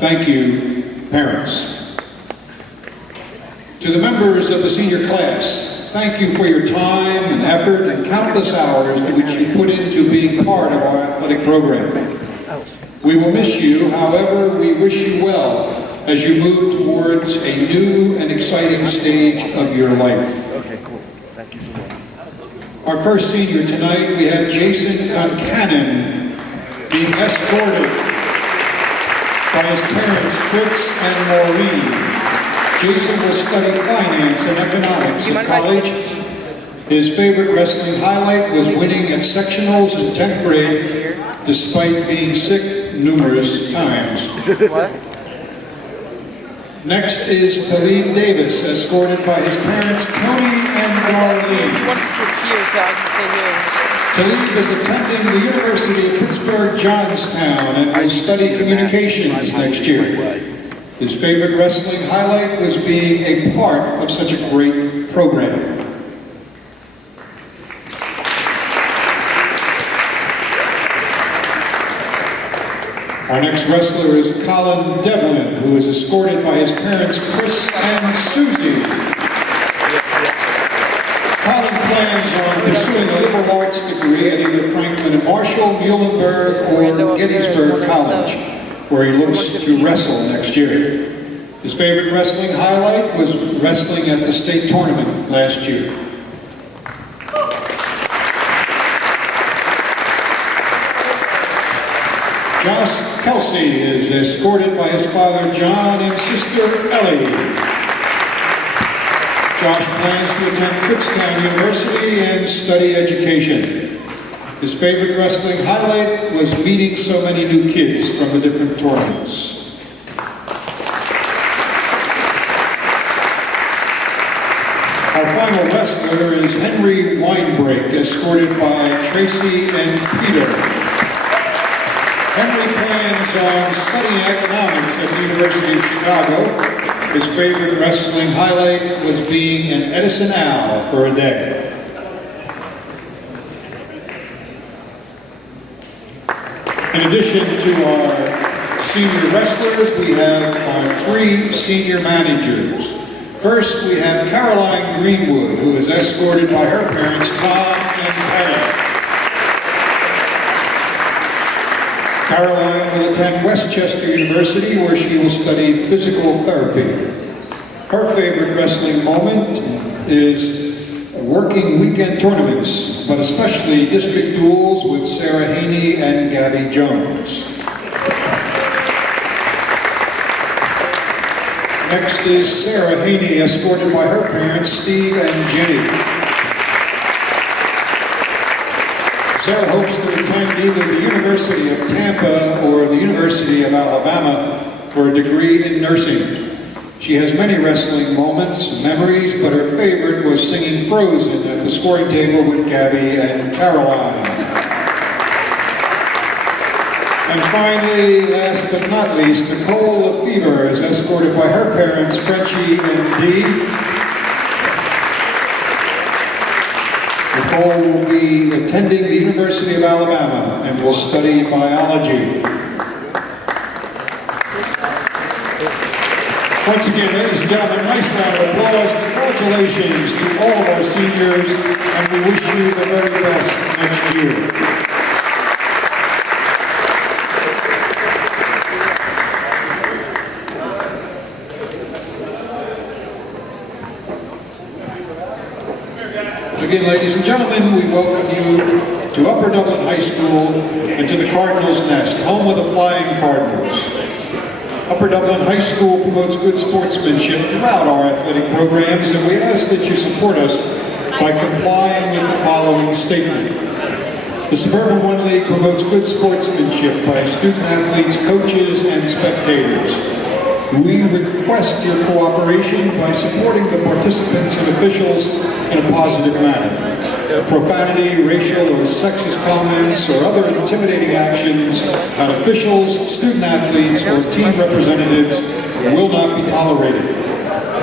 Thank you, parents. To the members of the senior class, thank you for your time and effort and countless hours that which you put into being part of our athletic program. We will miss you, however, we wish you well as you move towards a new and exciting stage of your life. Okay, cool. Thank you so much. Our first senior tonight, we have Jason Concannon being escorted by his parents, Fritz and Maureen. Jason will study finance and economics at college. His favorite wrestling highlight was winning at sectionals in 10th grade, despite being sick numerous times. What? Next is Talib Davis, escorted by his parents, Tony and Darlene. You want to sit here so I can say yours. Talib is attending the University of Pittsburgh-Johnstown and will study communications next year. His favorite wrestling highlight was being a part of such a great program. Our next wrestler is Colin Devlin, who is escorted by his parents, Chris and Susie. Colin plans on pursuing a liberal arts degree at either Franklin and Marshall, Muhlenberg, or Gettysburg College, where he looks to wrestle next year. His favorite wrestling highlight was wrestling at the state tournament last year. Josh Kelsey is escorted by his father John and sister Ellie. Josh plans to attend Kutztown University and study education. His favorite wrestling highlight was meeting so many new kids from the different tournaments. Our final wrestler is Henry Weinbrake, escorted by Tracy and Peter. Henry plans on studying economics at the University of Chicago. His favorite wrestling highlight was being an Edison Owl for a day. In addition to our senior wrestlers, we have our 3 senior managers. First, we have Caroline Greenwood, who is escorted by her parents, Tom and Pam. Caroline will attend Westchester University, where she will study physical therapy. Her favorite wrestling moment is working weekend tournaments, but especially district duels with Sarah Haney and Gabby Jones. Next is Sarah Haney, escorted by her parents, Steve and Jenny. Sarah hopes to attend either the University of Tampa or the University of Alabama for a degree in nursing. She has many wrestling moments, memories, but her favorite was singing Frozen at the scoring table with Gabby and Caroline. And finally, last but not least, Nicole Lefevre is escorted by her parents, Frenchie and Dee. Nicole will be attending the University of Alabama and will study biology. Once again, ladies and gentlemen, nice round of applause. Congratulations to all of our seniors, and we wish you the very best next year. Again, ladies and gentlemen, we welcome you to Upper Dublin High School and to the Cardinals' Nest, home of the Flying Cardinals. Upper Dublin High School promotes good sportsmanship throughout our athletic programs, and we ask that you support us by complying with the following statement. The Suburban One League promotes good sportsmanship by student athletes, coaches, and spectators. We request your cooperation by supporting the participants and officials in a positive manner. Profanity, racial or sexist comments, or other intimidating actions on officials, student athletes, or team representatives will not be tolerated.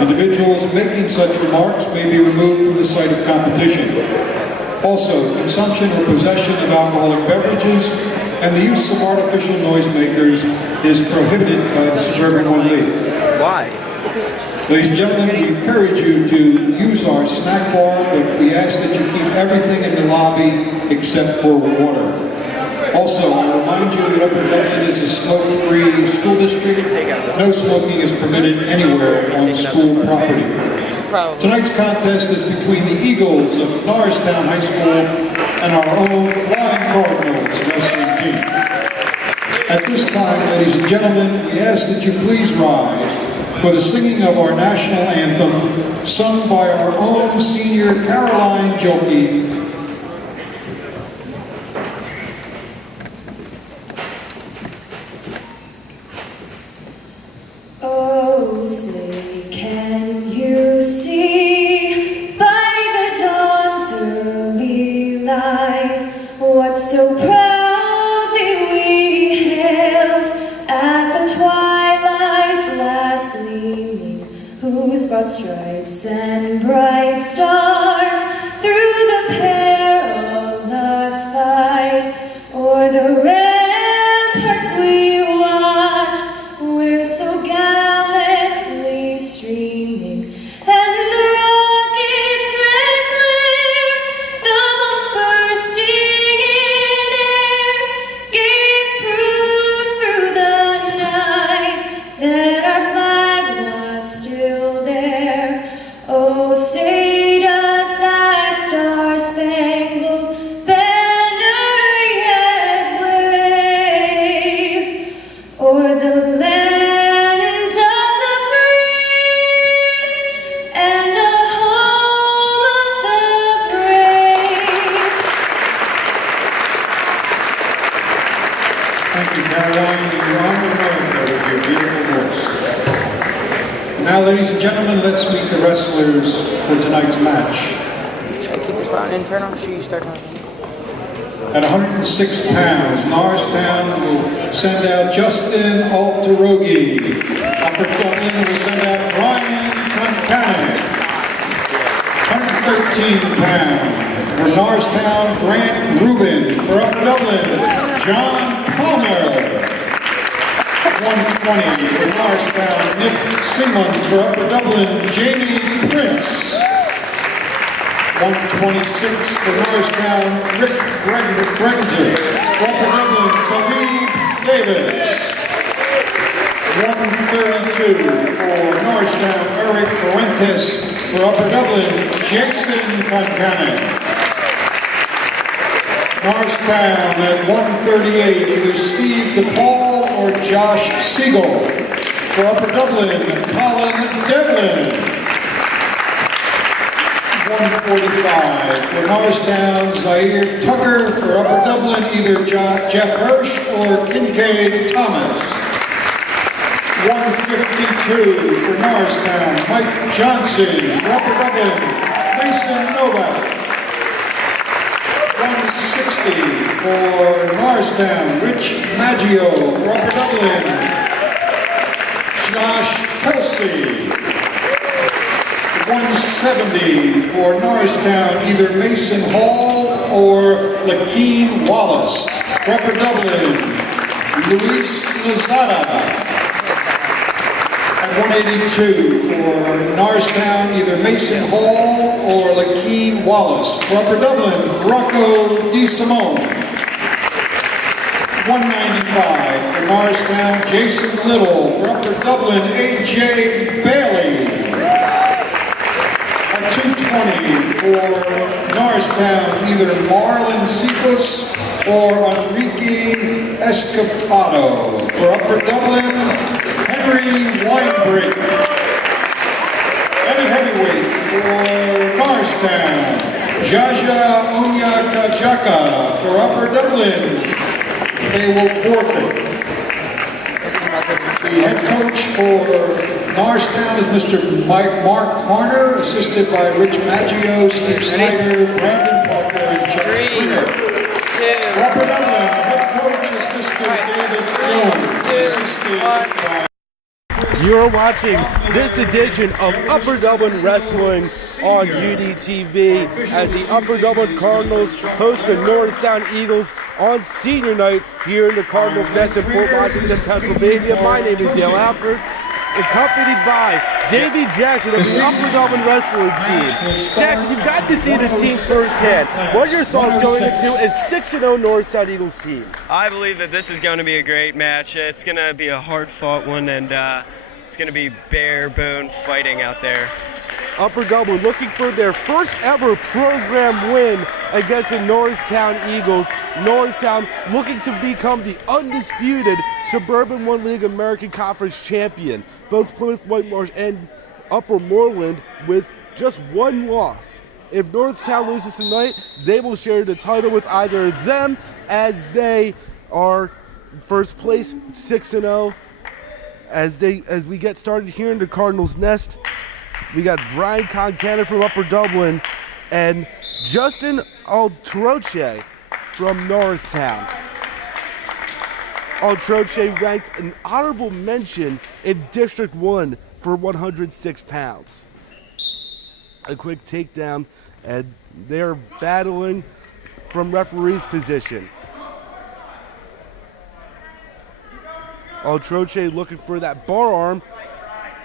Individuals making such remarks may be removed from the site of competition. Also, consumption or possession of alcoholic beverages and the use of artificial noisemakers is prohibited by the Suburban One League. Why? Ladies and gentlemen, we encourage you to use our snack bar, but we ask that you keep everything in the lobby except for water. Also, I remind you that Upper Dublin is a smoke-free school district. No smoking is permitted anywhere on school property. Tonight's contest is between the Eagles of Norristown High School and our own Flying Cardinals wrestling team. At this time, ladies and gentlemen, we ask that you please rise for the singing of our national anthem, sung by our own senior Caroline Jokey. Oh, say, can you see by the dawn's early light what so proudly we hailed at the twilight's last gleaming, whose broad stripes and bright stars through the perilous fight o'er the ramparts we watched were so gallantly streaming, and the rockets' red glare, the bombs bursting in air, gave proof through the night that our flag was still there. Oh, say does that star-spangled banner yet wave o'er the land of the free and the home of the brave? Thank you, Caroline. You honor America with your beautiful voice. Now, ladies and gentlemen, let's meet the wrestlers for tonight's match. Should I keep this part internal or should you start on? At 106 pounds, Norristown will send out Justin Alterogi. Upper Dublin will send out Ryan Concannon. 113 pounds for Norristown, Grant Rubin. For Upper Dublin, John Palmer. 120 for Norristown, Nick Simmons. For Upper Dublin, Jamie Prince. 126 for Norristown, Rick Brenzer. For Upper Dublin, Talib Davis. 132 for Norristown, Eric Fuentes. For Upper Dublin, Jason Concannon. Norristown at 138, either Steve DePaul or Josh Siegel. For Upper Dublin, Colin Devlin. 145 for Norristown, Zaire Tucker. For Upper Dublin, either Jeff Hirsch or Kincaid Thomas. 152 for Norristown, Mike Johnson. For Upper Dublin, Mason Novak. 160 for Norristown, Rich Maggio. For Upper Dublin, Josh Kelsey. 170 for Norristown, either Mason Hall or Lakeen Wallace. For Upper Dublin, Luis Lozada. At 182 for Norristown, either Mason Hall or Lakeen Wallace. For Upper Dublin, Rocco DeSimone. 195 for Norristown, Jason Little. For Upper Dublin, AJ Bailey. At 220 for Norristown, either Marlon Cephas or Enrique Escapado. For Upper Dublin, Henry Weinbrink. And at heavyweight for Norristown, Jaja Onyakajaka. For Upper Dublin, they will forfeit. The head coach for Norristown is Mr. Mark Harner, assisted by Rich Maggio, Steve Snyder, Brandon Parker, and Chuck Springer. For Upper Dublin, the head coach is Mr. David Jones, assisted by Chris You're watching this edition of Upper Dublin Wrestling on UDTV as the Upper Dublin Cardinals host the Norristown Eagles on senior night here in the Cardinals' Nest in Fort Washington, Pennsylvania. My name is Dale Alford, accompanied by J.B. Jackson of the Upper Dublin Wrestling team. Jackson, you've got to see this team firsthand. What are your thoughts going into a 6-0 Norristown Eagles team? I believe that this is going to be a great match. It's going to be a hard-fought one, and it's going to be bare bone fighting out there. Upper Dublin looking for their first ever program win against the Norristown Eagles. Norristown looking to become the undisputed Suburban One League American Conference champion. Both Plymouth Whitemarsh and Upper Moreland with just one loss. If Norristown loses tonight, they will share the title with either of them as they are first place 6-0. As we get started here in the Cardinals' Nest, we got Brian Concannon from Upper Dublin and Justin Altroche from Norristown. Altroche ranked an honorable mention in District 1 for 106 pounds. A quick takedown, and they're battling from referee's position. Altroche looking for that bar arm,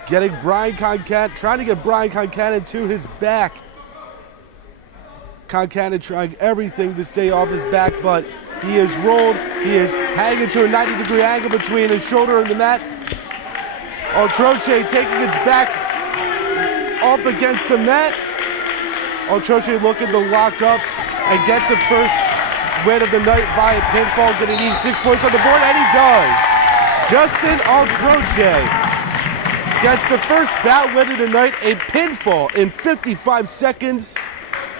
getting Brian Concannon, trying to get Brian Concannon to his back. Concannon trying everything to stay off his back, but he is rolled. He is hanging to a 90-degree angle between his shoulder and the mat. Altroche taking his back up against the mat. Altroche looking to lock up and get the first win of the night via pinfall, getting these 6 points on the board, and he does. Justin Altroche gets the first bout win of the night, a pinfall in 55 seconds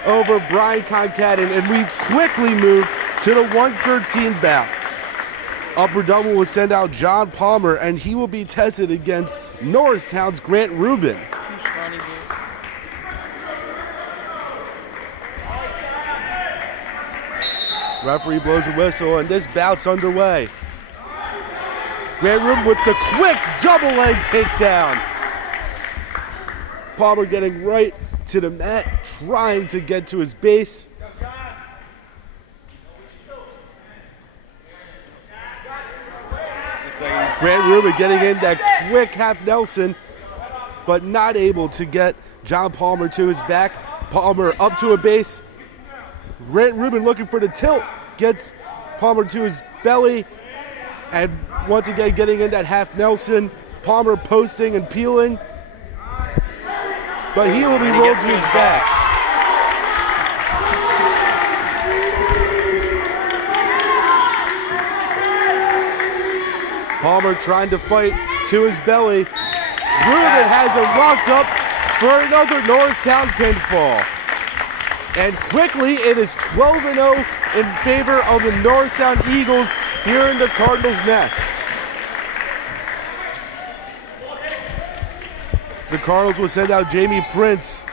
over Brian Concannon, and we quickly move to the 113 bout. Upper Dublin will send out John Palmer, and he will be tested against Norristown's Grant Rubin. Referee blows a whistle, and this bout's underway. Grant Rubin with the quick double leg takedown. Palmer getting right to the mat, trying to get to his base. Grant Rubin getting in that quick half Nelson, but not able to get John Palmer to his back. Palmer up to a base. Grant Rubin looking for the tilt, gets Palmer to his belly, and once again getting in that half Nelson. Palmer posting and peeling, but he will be rolled to his back. Palmer trying to fight to his belly. Rubin has him locked up for another Norristown pinfall. And quickly, it is 12-0 in favor of the Norristown Eagles here in the Cardinals' Nest. The Cardinals will send out Jamie Prince,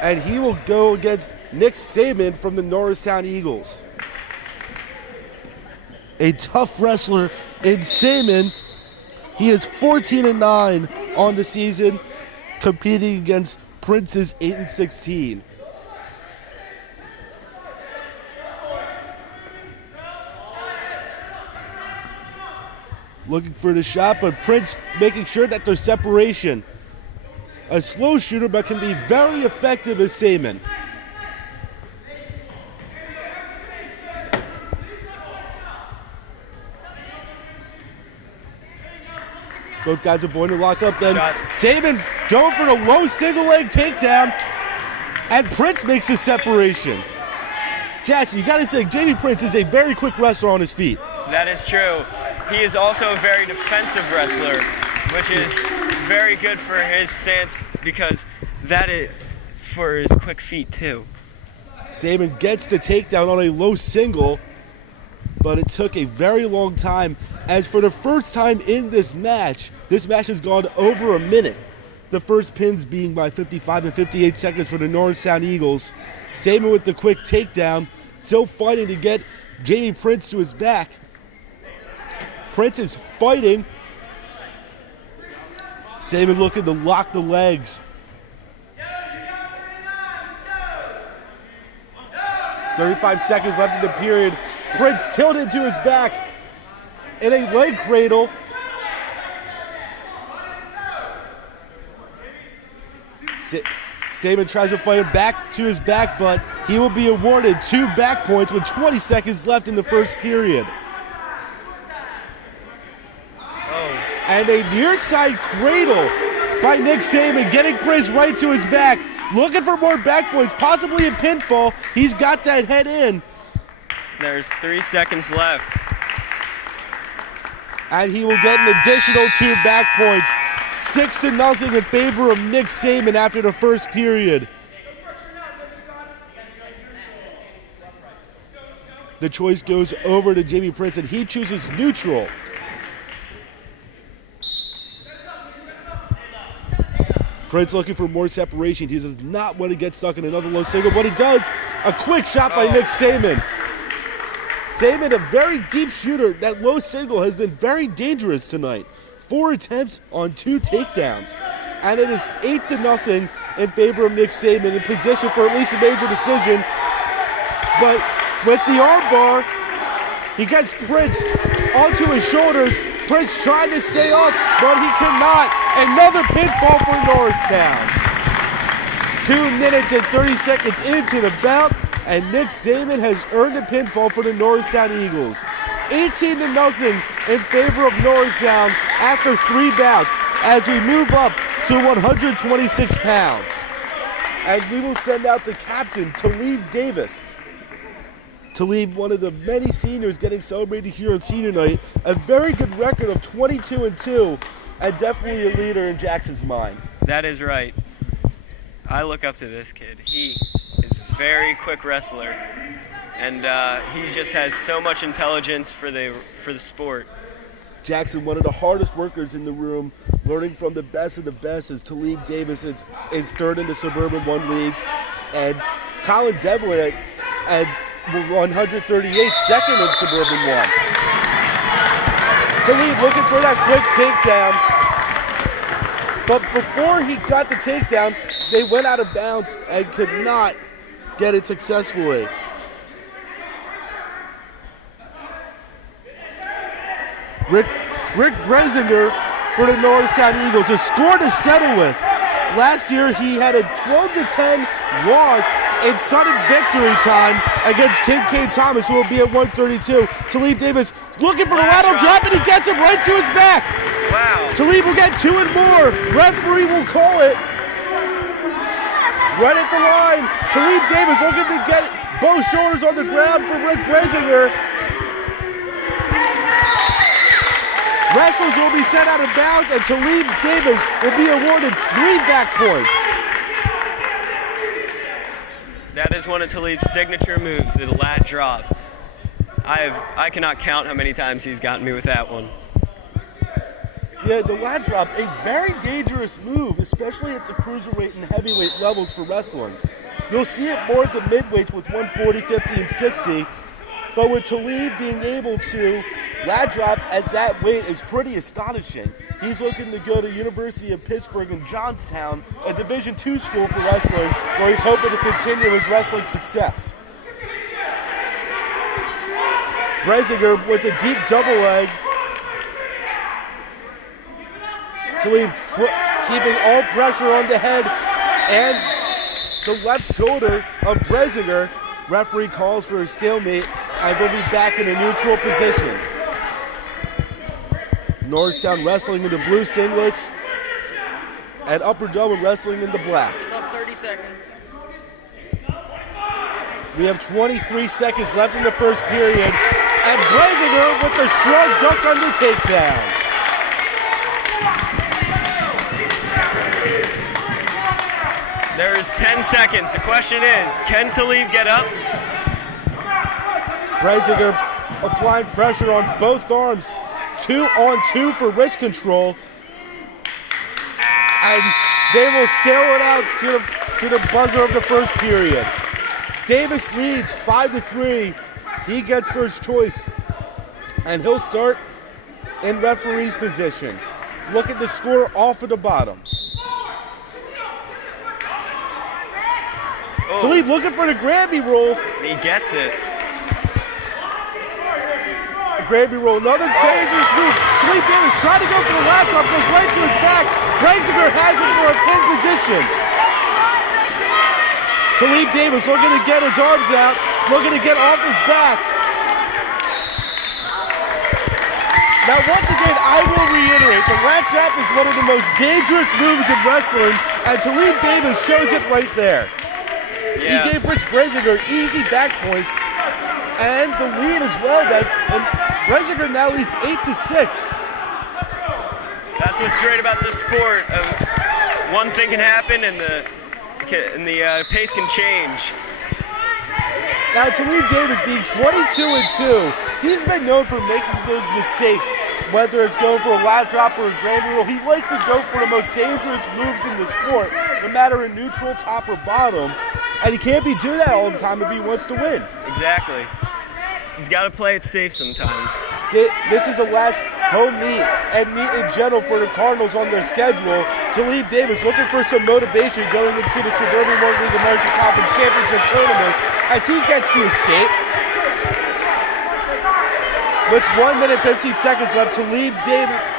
and he will go against Nick Saban from the Norristown Eagles. A tough wrestler in Saban. He is 14-9 on the season, competing against Prince's 8-16. Looking for the shot, but Prince making sure that there's separation. A slow shooter, but can be very effective as Saban. Both guys are going to lock up then. Saban going for the low single leg takedown, and Prince makes the separation. Jackson, you got to think, Jamie Prince is a very quick wrestler on his feet. That is true. He is also a very defensive wrestler, which is very good for his stance because that is for his quick feet too. Saban gets the takedown on a low single, but it took a very long time, as for the first time in this match has gone over a minute. The first pins being by 55 and 58 seconds for the Norristown Eagles. Saban with the quick takedown, still fighting to get Jamie Prince to his back. Prince is fighting Saban looking to lock the legs. 35 seconds left in the period. Prince tilted to his back in a leg cradle. Saban tries to fight him back to his back, but he will be awarded 2 back points with 20 seconds left in the first period. And a near side cradle by Nick Saban, getting Prince right to his back. Looking for more back points, possibly a pinfall. He's got that head in. There's 3 seconds left. And he will get an additional 2 back points. 6-0 in favor of Nick Saban after the first period. The choice goes over to Jamie Prince, and he chooses neutral. Prince looking for more separation. He does not want to get stuck in another low single, but he does. A quick shot by Nick Saban. Saban, a very deep shooter. That low single has been very dangerous tonight. 4 attempts on 2 takedowns. And it is 8-0 in favor of Nick Saban, in position for at least a major decision. But with the arm bar, he gets Prince onto his shoulders. Prince trying to stay off, but he cannot. Another pinfall for Norristown. 2 minutes and 30 seconds into the bout, and Nick Saban has earned a pinfall for the Norristown Eagles. 18-0 in favor of Norristown after 3 bouts as we move up to 126 pounds. And we will send out the captain, Talib Davis. Talib, one of the many seniors getting celebrated here on senior night. A very good record of 22-2, and definitely a leader in Jackson's mind. That is right. I look up to this kid. He is a very quick wrestler, and he just has so much intelligence for the sport. Jackson, one of the hardest workers in the room, learning from the best of the best, as Talib Davis is third in the Suburban 1 League, and Colin Devlin at 138, second in Suburban 1. Talib looking for that quick takedown, but before he got the takedown, they went out of bounds and could not get it successfully. Rick Bresinger for the Norristown Eagles, a score to settle with. Last year he had a 12-10 loss in sudden victory time against Kincaid Thomas, who will be at 132. Talib Davis looking for the lateral drop, and he gets him right to his back. Wow. Talib will get 2 and more. Referee will call it. Right at the line. Talib Davis looking to get both shoulders on the ground for Rick Bresinger. Wrestlers will be sent out of bounds, and Talib Davis will be awarded 3 back points. That is one of Talib's signature moves, the lat drop. I cannot count how many times he's gotten me with that one. Yeah, the lat drop, a very dangerous move, especially at the cruiserweight and heavyweight levels for wrestling. You'll see it more at the midweights with 140, 50, and 60, but with Talib being able to lat drop at that weight is pretty astonishing. He's looking to go to University of Pittsburgh and Johnstown, a Division II school for wrestling, where he's hoping to continue his wrestling success. Bresinger with a deep double leg. Talib keeping all pressure on the head and the left shoulder of Bresinger. Referee calls for a stalemate, and we'll be back in a neutral position. Norristown wrestling in the blue singlets, and Upper Delaware wrestling in the black. Sub 30 seconds. We have 23 seconds left in the first period, and Bresinger with the shrug duck under takedown. There is 10 seconds. The question is, can Talib get up? Bresinger applying pressure on both arms. 2-on-2 for wrist control. And they will stale it out to the buzzer of the first period. Davis leads 5-3. He gets first choice. And he'll start in referee's position. looking to score off of the bottom. Oh, Talib looking for the Granby roll. he gets it. Granby roll, another dangerous move. Talib Davis trying to go for the laptop, goes right to his back. Breisinger has him for a pin position. Talib Davis looking to get his arms out, looking to get off his back. Now once again, I will reiterate, the lat trap is one of the most dangerous moves in wrestling, and Talib Davis shows it right there. Yeah. He gave Rich Breisinger easy back points and the lead as well. And Breisinger now leads 8-6. That's what's great about this sport. One thing can happen and the pace can change. Now Talib Davis being 22-2, he's been known for making those mistakes, whether it's going for a lat drop or a Granby roll. He likes to go for the most dangerous moves in the sport, no matter in neutral, top, or bottom. And he can't be doing that all the time if he wants to win. Exactly. He's got to play it safe sometimes. This is the last home meet and meet in general for the Cardinals on their schedule. Talib Davis looking for some motivation going into the Suburban World League American Conference Championship Tournament as he gets the escape. With 1 minute 15 seconds left, Talib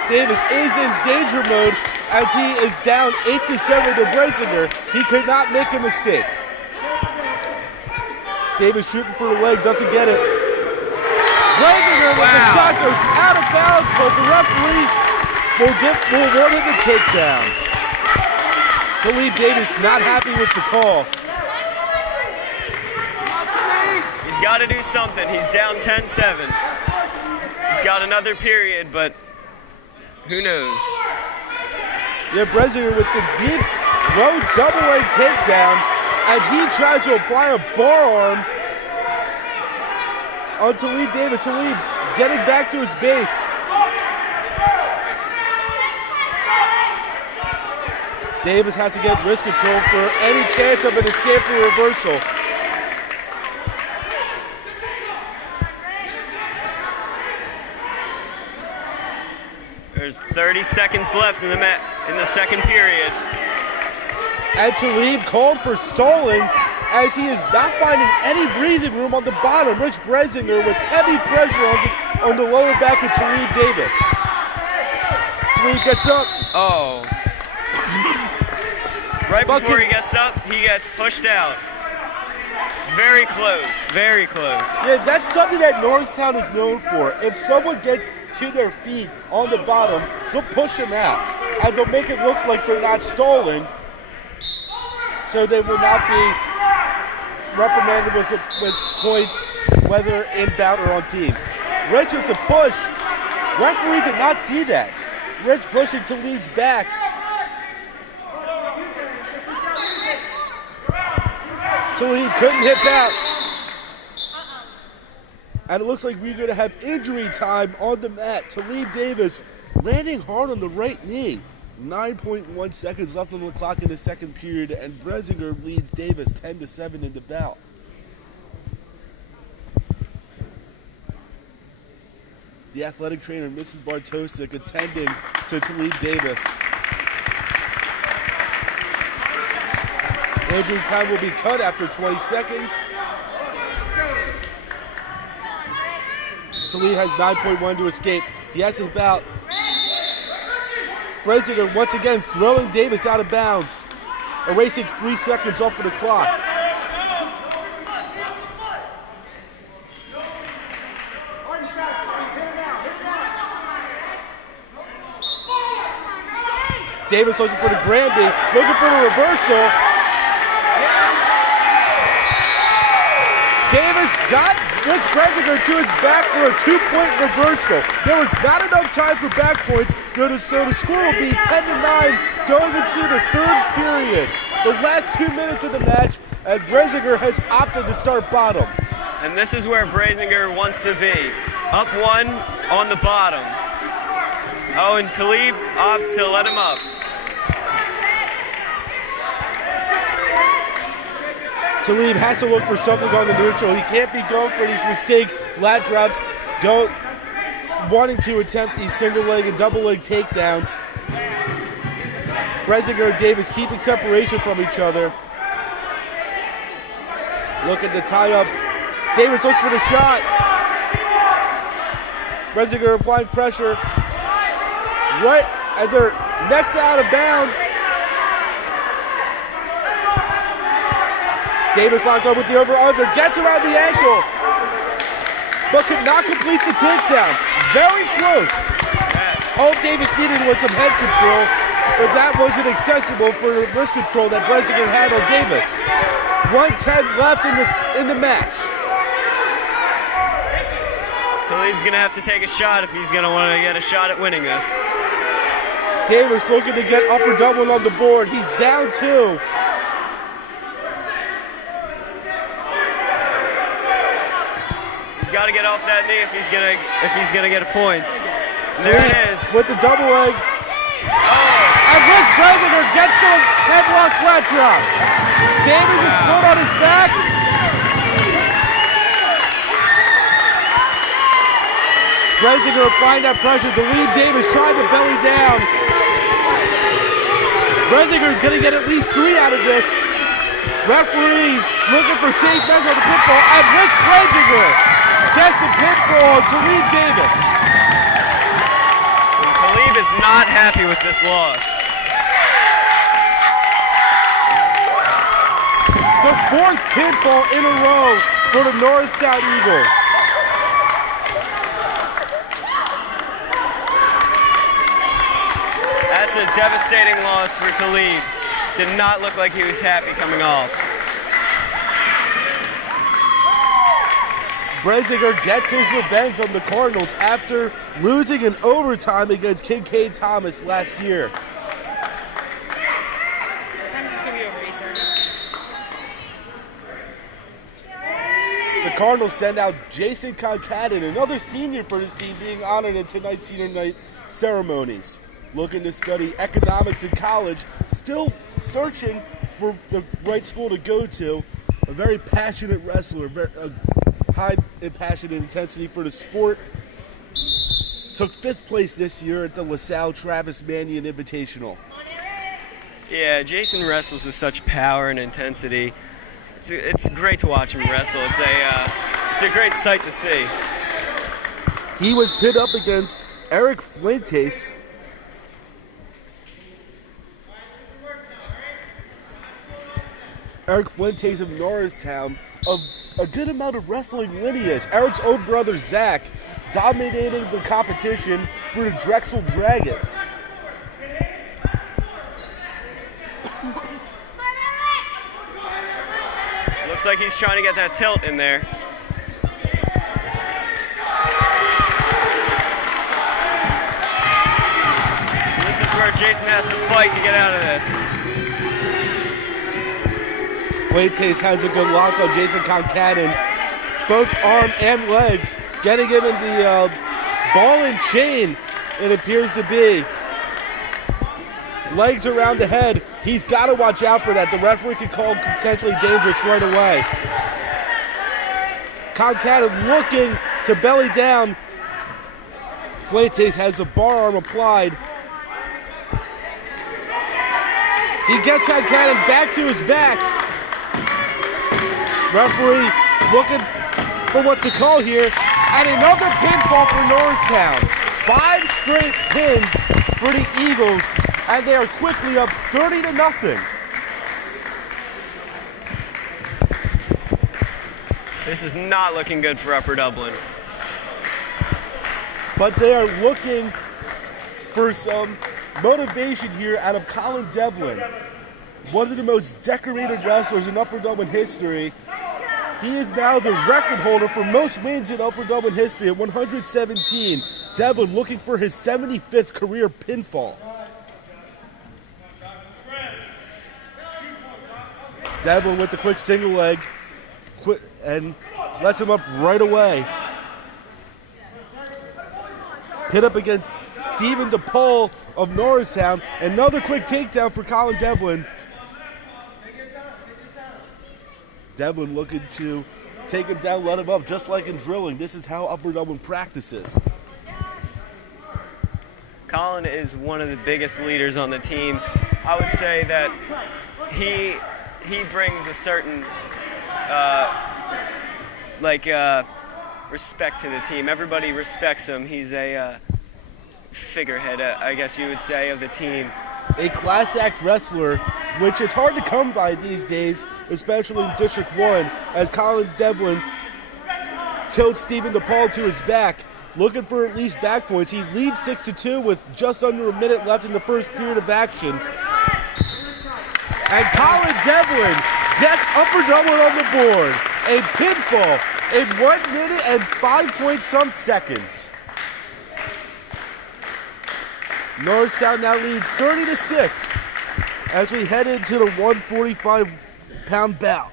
Davis is in danger mode as he is down 8-7 to Breisinger. He could not make a mistake. Davis shooting for the leg, doesn't get it. Breisinger with the shot goes out of bounds, but the referee will award him the takedown. Talib Davis not happy with the call. He's got to do something. He's down 10-7. He's got another period, but who knows? Yeah, Breisinger with the deep low double leg takedown as he tries to apply a bar arm on Talib Davis. Talib getting back to his base. Davis has to get wrist control for any chance of an escape or reversal. There's 30 seconds left in the second period. And Talib called for stalling as he is not finding any breathing room on the bottom. Rich Breisinger with heavy pressure on the lower back of Talib Davis. Talib gets up. Oh. Right before he gets up, he gets pushed out. Very close, very close. Yeah, that's something that Norristown is known for. If someone gets to their feet on the bottom, they'll push them out. And they'll make it look like they're not stalling, so they will not be reprimanded with points, whether inbound or on team. Rich with the push. Referee did not see that. Rich pushing Talib's back. Talib couldn't hit back. And it looks like we're going to have injury time on the mat. Talib Davis landing hard on the right knee. 9.1 seconds left on the clock in the second period, and Breisinger leads Davis 10-7 in the bout. The athletic trainer, Mrs. Bartosik, attending to Talib Davis. Injury time will be cut after 20 seconds. Talib has 9.1 to escape. He has his bout. Breisinger once again throwing Davis out of bounds, erasing 3 seconds off of the clock. Davis looking for the Granby, looking for the reversal. Davis got Rich Breisinger to his back for a 2-point reversal. There was not enough time for back points, so the score will be 10-9 going into the third period. The last 2 minutes of the match, and Breisinger has opted to start bottom. And this is where Breisinger wants to be. Up 1 on the bottom. Oh, and Talib opts to let him up. Talib has to look for something on the neutral. He can't be going for these mistake lat drops, wanting to attempt these single leg and double leg takedowns. Bresinger and Davis keeping separation from each other. Looking to tie up. Davis looks for the shot. Bresinger applying pressure. Right, and they're next out of bounds. Davis locked up with the over-under, gets around the ankle, but could not complete the takedown. Very close. All Davis needed was some head control, but that wasn't accessible for the wrist control that Bresinger had on Davis. 1:10 left in the match. Talib's gonna have to take a shot if he's gonna want to get a shot at winning this. Davis looking to get upper Dublin on the board. He's down 2. He's got to get off that knee if he's gonna get points. There it is. With the double leg. Oh, And Rich Bresinger gets the headlock flat drop. Davis is put on his back. Bresinger applying that pressure to lead Davis, trying to belly down. Bresinger is going to get at least 3 out of this. Referee looking for safe measure of the pinfall, and Rich Bresinger gets the pinfall to lead Davis. Talib is not happy with this loss. The 4th pinfall in a row for the Norristown Eagles. That's a devastating loss for Talib. Did not look like he was happy coming off. Bresinger gets his revenge on the Cardinals after losing in overtime against Kincaid Thomas last year. I'm just gonna be over 8:30. The Cardinals send out Jason Concaden, another senior for this team, being honored in tonight's senior night ceremonies. Looking to study economics in college, still searching for the right school to go to. A very passionate wrestler, a high and passionate intensity for the sport. Took 5th place this year at the LaSalle Travis Manion Invitational. Yeah, Jason wrestles with such power and intensity. It's great to watch him wrestle. It's a great sight to see. He was pit up against Eric Fuentes. Eric Fuentes of Norristown, of a good amount of wrestling lineage. Eric's own brother Zach dominating the competition for the Drexel Dragons. Looks like he's trying to get that tilt in there. This is where Jason has to fight to get out of this. Fuentes has a good lock on Jason Concaden, both arm and leg, getting him in the ball and chain, it appears to be. Legs around the head. He's got to watch out for that. The referee can call him potentially dangerous right away. Concaden looking to belly down. Fuentes has a bar arm applied. He gets Concaden back to his back. Referee looking for what to call here. And another pinfall for Norristown. 5 straight pins for the Eagles, and they are quickly up 30-0. This is not looking good for Upper Dublin. But they are looking for some motivation here out of Colin Devlin, one of the most decorated wrestlers in Upper Dublin history. He is now the record holder for most wins in Upper Dublin history at 117. Devlin looking for his 75th career pinfall. Devlin with the quick single leg and lets him up right away. Pit up against Stephen DePaul of Norristown. Another quick takedown for Colin Devlin. Devlin looking to take him down, let him up, just like in drilling. This is how Upper Dublin practices. Colin is one of the biggest leaders on the team. I would say that he brings a certain respect to the team. Everybody respects him. He's a figurehead, I guess you would say, of the team. A class act wrestler, which it's hard to come by these days, especially in District 1, as Colin Devlin tilts Stephen DePaul to his back, looking for at least back points. He leads 6-2 with just under a minute left in the first period of action. And Colin Devlin gets upper double on the board. A pinfall in 1 minute and 5-point-some seconds. Norristown now leads 30-6 as we head into the 145-pound bout.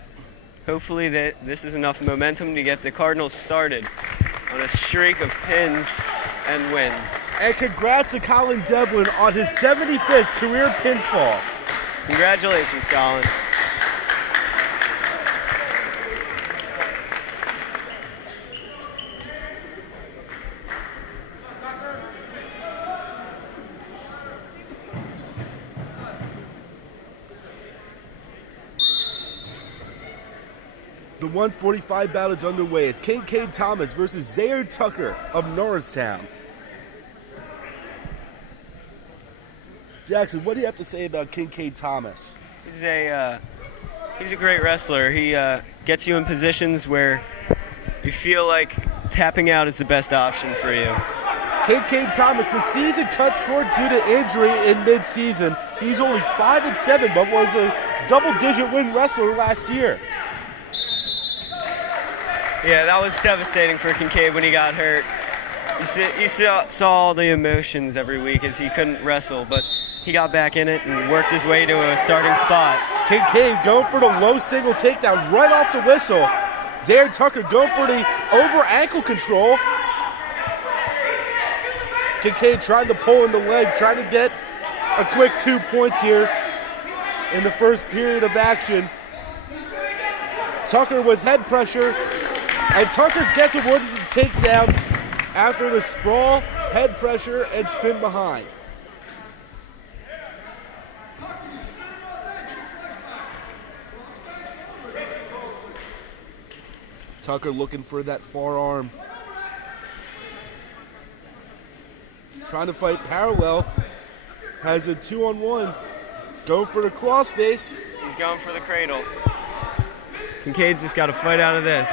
Hopefully this is enough momentum to get the Cardinals started on a streak of pins and wins. And congrats to Colin Devlin on his 75th career pinfall. Congratulations, Colin. The 145 bout is underway. It's Kincaid Thomas versus Zaire Tucker of Norristown. Jackson, what do you have to say about Kincaid Thomas? He's a great wrestler. He gets you in positions where you feel like tapping out is the best option for you. Kincaid Thomas, the season cut short due to injury in mid-season. He's only 5-7, but was a double-digit win wrestler last year. Yeah, that was devastating for Kincaid when he got hurt. You saw all the emotions every week as he couldn't wrestle, but he got back in it and worked his way to a starting spot. Kincaid going for the low single takedown right off the whistle. Zaire Tucker going for the over ankle control. Kincaid trying to pull in the leg, trying to get a quick 2 points here in the first period of action. Tucker with head pressure, and Tucker gets a wooden takedown after the sprawl, head pressure, and spin behind. Tucker looking for that forearm. Trying to fight parallel. Has a 2-on-1. Go for the crossface. He's going for the cradle. Kincaid's just got to fight out of this.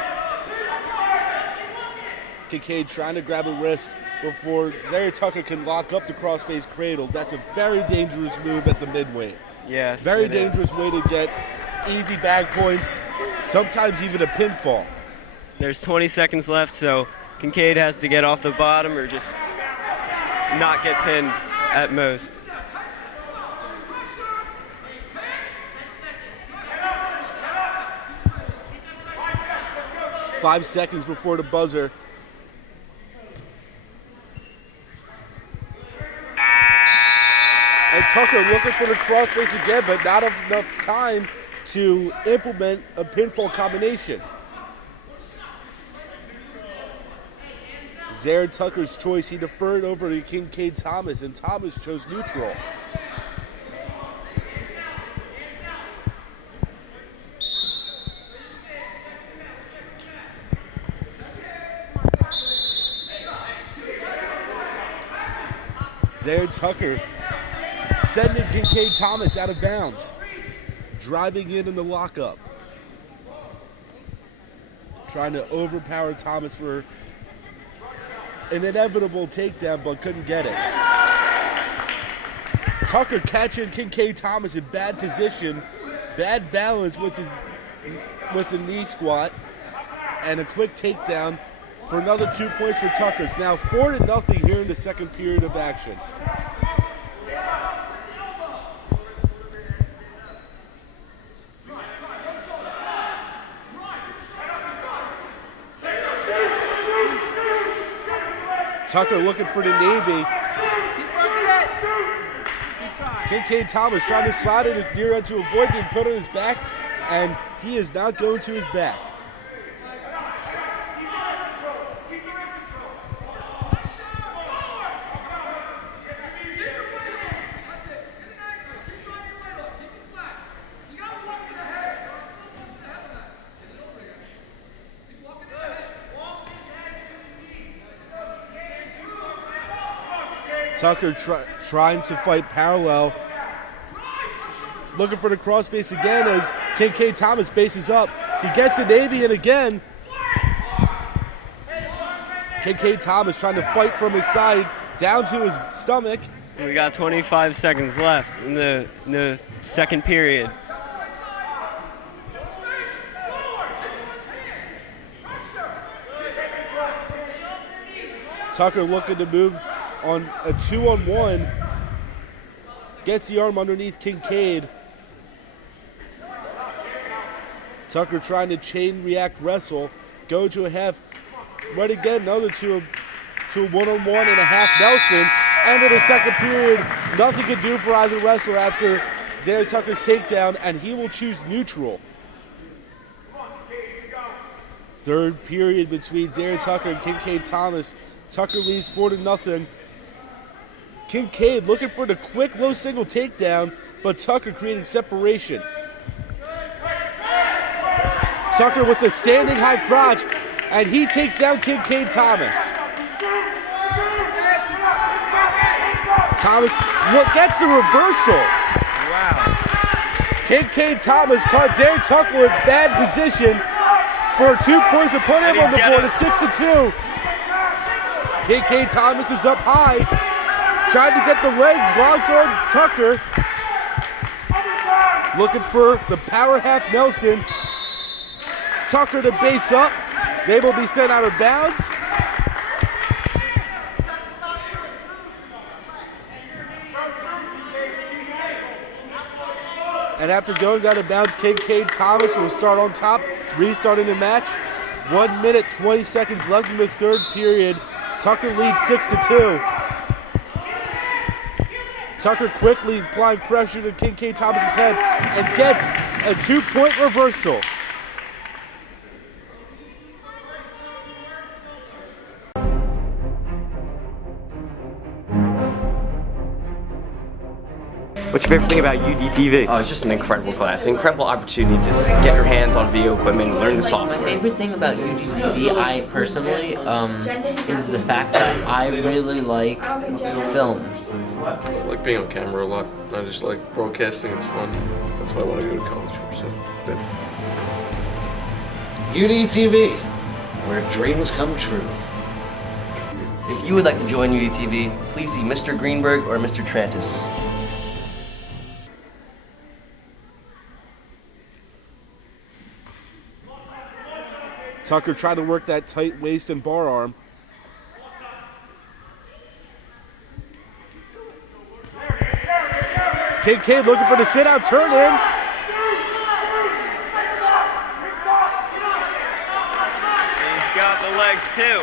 Kincaid trying to grab a wrist before Zaire Tucker can lock up the crossface cradle. That's a very dangerous move at the midweight. Yes, very it dangerous is. way to get easy back points, sometimes even a pinfall. There's 20 seconds left, so Kincaid has to get off the bottom or just not get pinned at most. Five seconds before the buzzer. And Tucker looking for the crossface again, but not enough time to implement a pinfall combination. Zaire Tucker's choice, he deferred over to Kincaid Thomas, and Thomas chose neutral. Zaire Tucker sending Kincaid Thomas out of bounds, driving in the lockup. Trying to overpower Thomas for an inevitable takedown, but couldn't get it. Tucker catching Kincaid Thomas in bad position, bad balance with the knee squat, and a quick takedown for another 2 points for Tucker. It's now 4-0 here in the second period of action. Tucker looking for the Navy. Kincaid Thomas trying to slide in his gear end to avoid being put on his back, and he is not going to his back. Tucker trying to fight parallel. Looking for the cross face again as Kincaid Thomas bases up. He gets an Avian again. Kincaid Thomas trying to fight from his side down to his stomach. We got 25 seconds left in the second period. Tucker looking to move on a 2-on-1. Gets the arm underneath Kincaid. Tucker trying to chain react wrestle. Go to a half. Right again, another to a 1-on-1 and a half Nelson. End of the second period. Nothing can do for either wrestler after Zaire Tucker's takedown, and he will choose neutral. Third period between Zaire Tucker and Kincaid Thomas. Tucker leads 4-0. Kincaid looking for the quick low single takedown, but Tucker creating separation. Tucker with a standing high crotch, and he takes down Kincaid Thomas. Thomas gets the reversal. Wow. Kincaid Thomas caught Zaire Tucker in bad position for 2 points to put him on the board at 6-2. Kincaid Thomas is up high, trying to get the legs locked on Tucker. Looking for the power half Nelson. Tucker to base up. They will be sent out of bounds. And after going out of bounds, Kincaid Thomas will start on top, restarting the match. 1 minute, 20 seconds left in the third period. Tucker leads 6-2. Tucker quickly applying pressure to Kincaid Thomas's head and gets a 2-point reversal. What's your favorite thing about UDTV? Oh, it's just an incredible class, incredible opportunity to just get your hands on video equipment and learn the software. My favorite thing about UGTV, I personally, is the fact that I really like film. I like being on camera a lot. I just like broadcasting, it's fun. That's what I want to go to college for, so yeah. UDTV, where dreams come true. If you would like to join UDTV, please see Mr. Greenberg or Mr. Trantis. Tucker trying to work that tight waist and bar arm. Kincaid looking for the sit-out turn-in. He's got the legs too.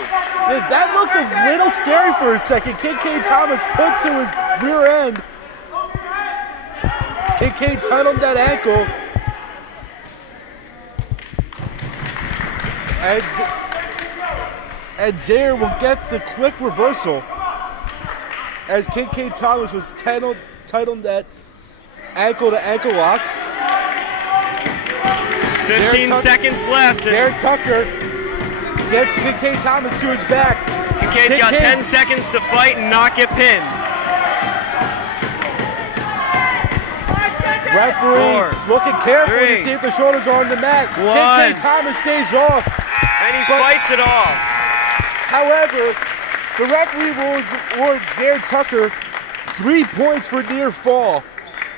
That looked a little scary for a second. Kincaid Thomas put to his rear end. Kincaid tightened that ankle. And Zaire will get the quick reversal as Kincaid Thomas was tightened that ankle to ankle lock. 15 seconds left. Zaire Tucker gets Kincaid Thomas to his back. Kincaid's got 10 seconds to fight and not get pinned. Referee looking carefully to see if the shoulders are on the mat. Kincaid Thomas stays off. And he fights it off. However, the referee will award Zaire Tucker 3 points for near fall.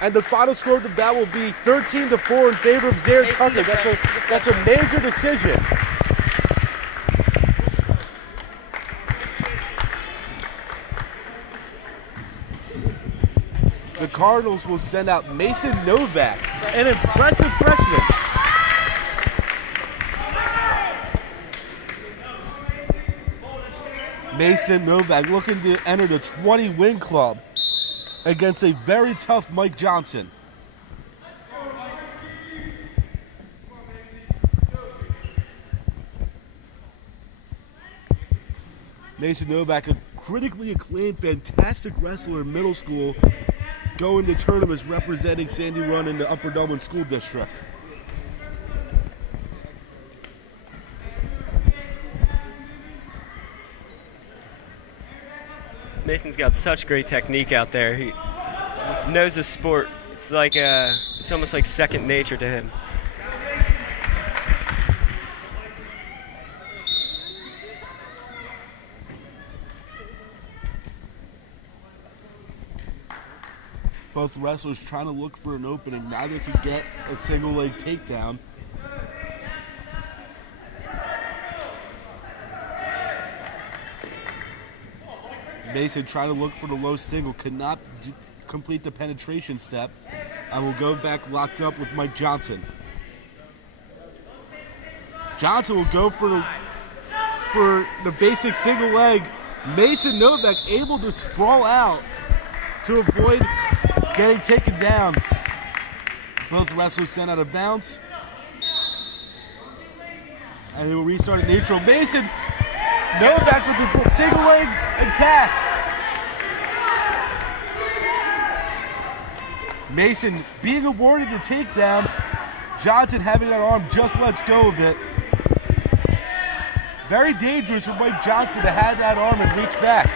And the final score of the bout will be 13-4 in favor of Zaire Tucker. That's a major decision. The Cardinals will send out Mason Novak, an impressive freshman. Mason Novak looking to enter the 20-win club against a very tough Mike Johnson. Mason Novak, a critically acclaimed, fantastic wrestler in middle school, going to tournaments representing Sandy Run in the Upper Dublin School District. Mason's got such great technique out there. He knows the sport. It's like it's almost like second nature to him. Both wrestlers trying to look for an opening. Neither can get a single leg takedown. Mason trying to look for the low single, cannot complete the penetration step, and will go back locked up with Mike Johnson. Johnson will go for the basic single leg. Mason Novak able to sprawl out to avoid getting taken down. Both wrestlers sent out of bounds. And they will restart at neutral. Mason Novak with the single leg attack. Mason being awarded the takedown. Johnson having that arm just lets go of it. Very dangerous for Mike Johnson to have that arm and reach back.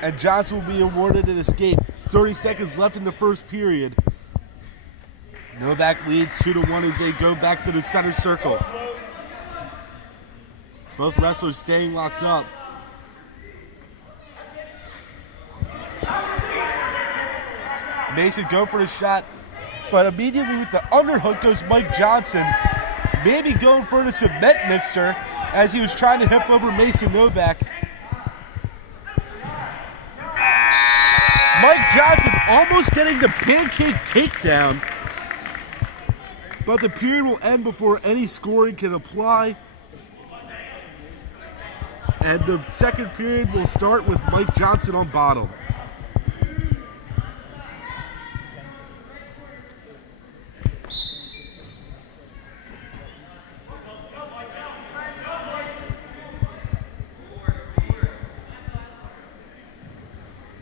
And Johnson will be awarded an escape. 30 seconds left in the first period. Novak leads 2-1 as they go back to the center circle. Both wrestlers staying locked up. Mason go for the shot, but immediately with the underhook goes Mike Johnson. Maybe going for the cement mixer as he was trying to hip over Mason Novak. Mike Johnson almost getting the pancake takedown, but the period will end before any scoring can apply. And the second period will start with Mike Johnson on bottom.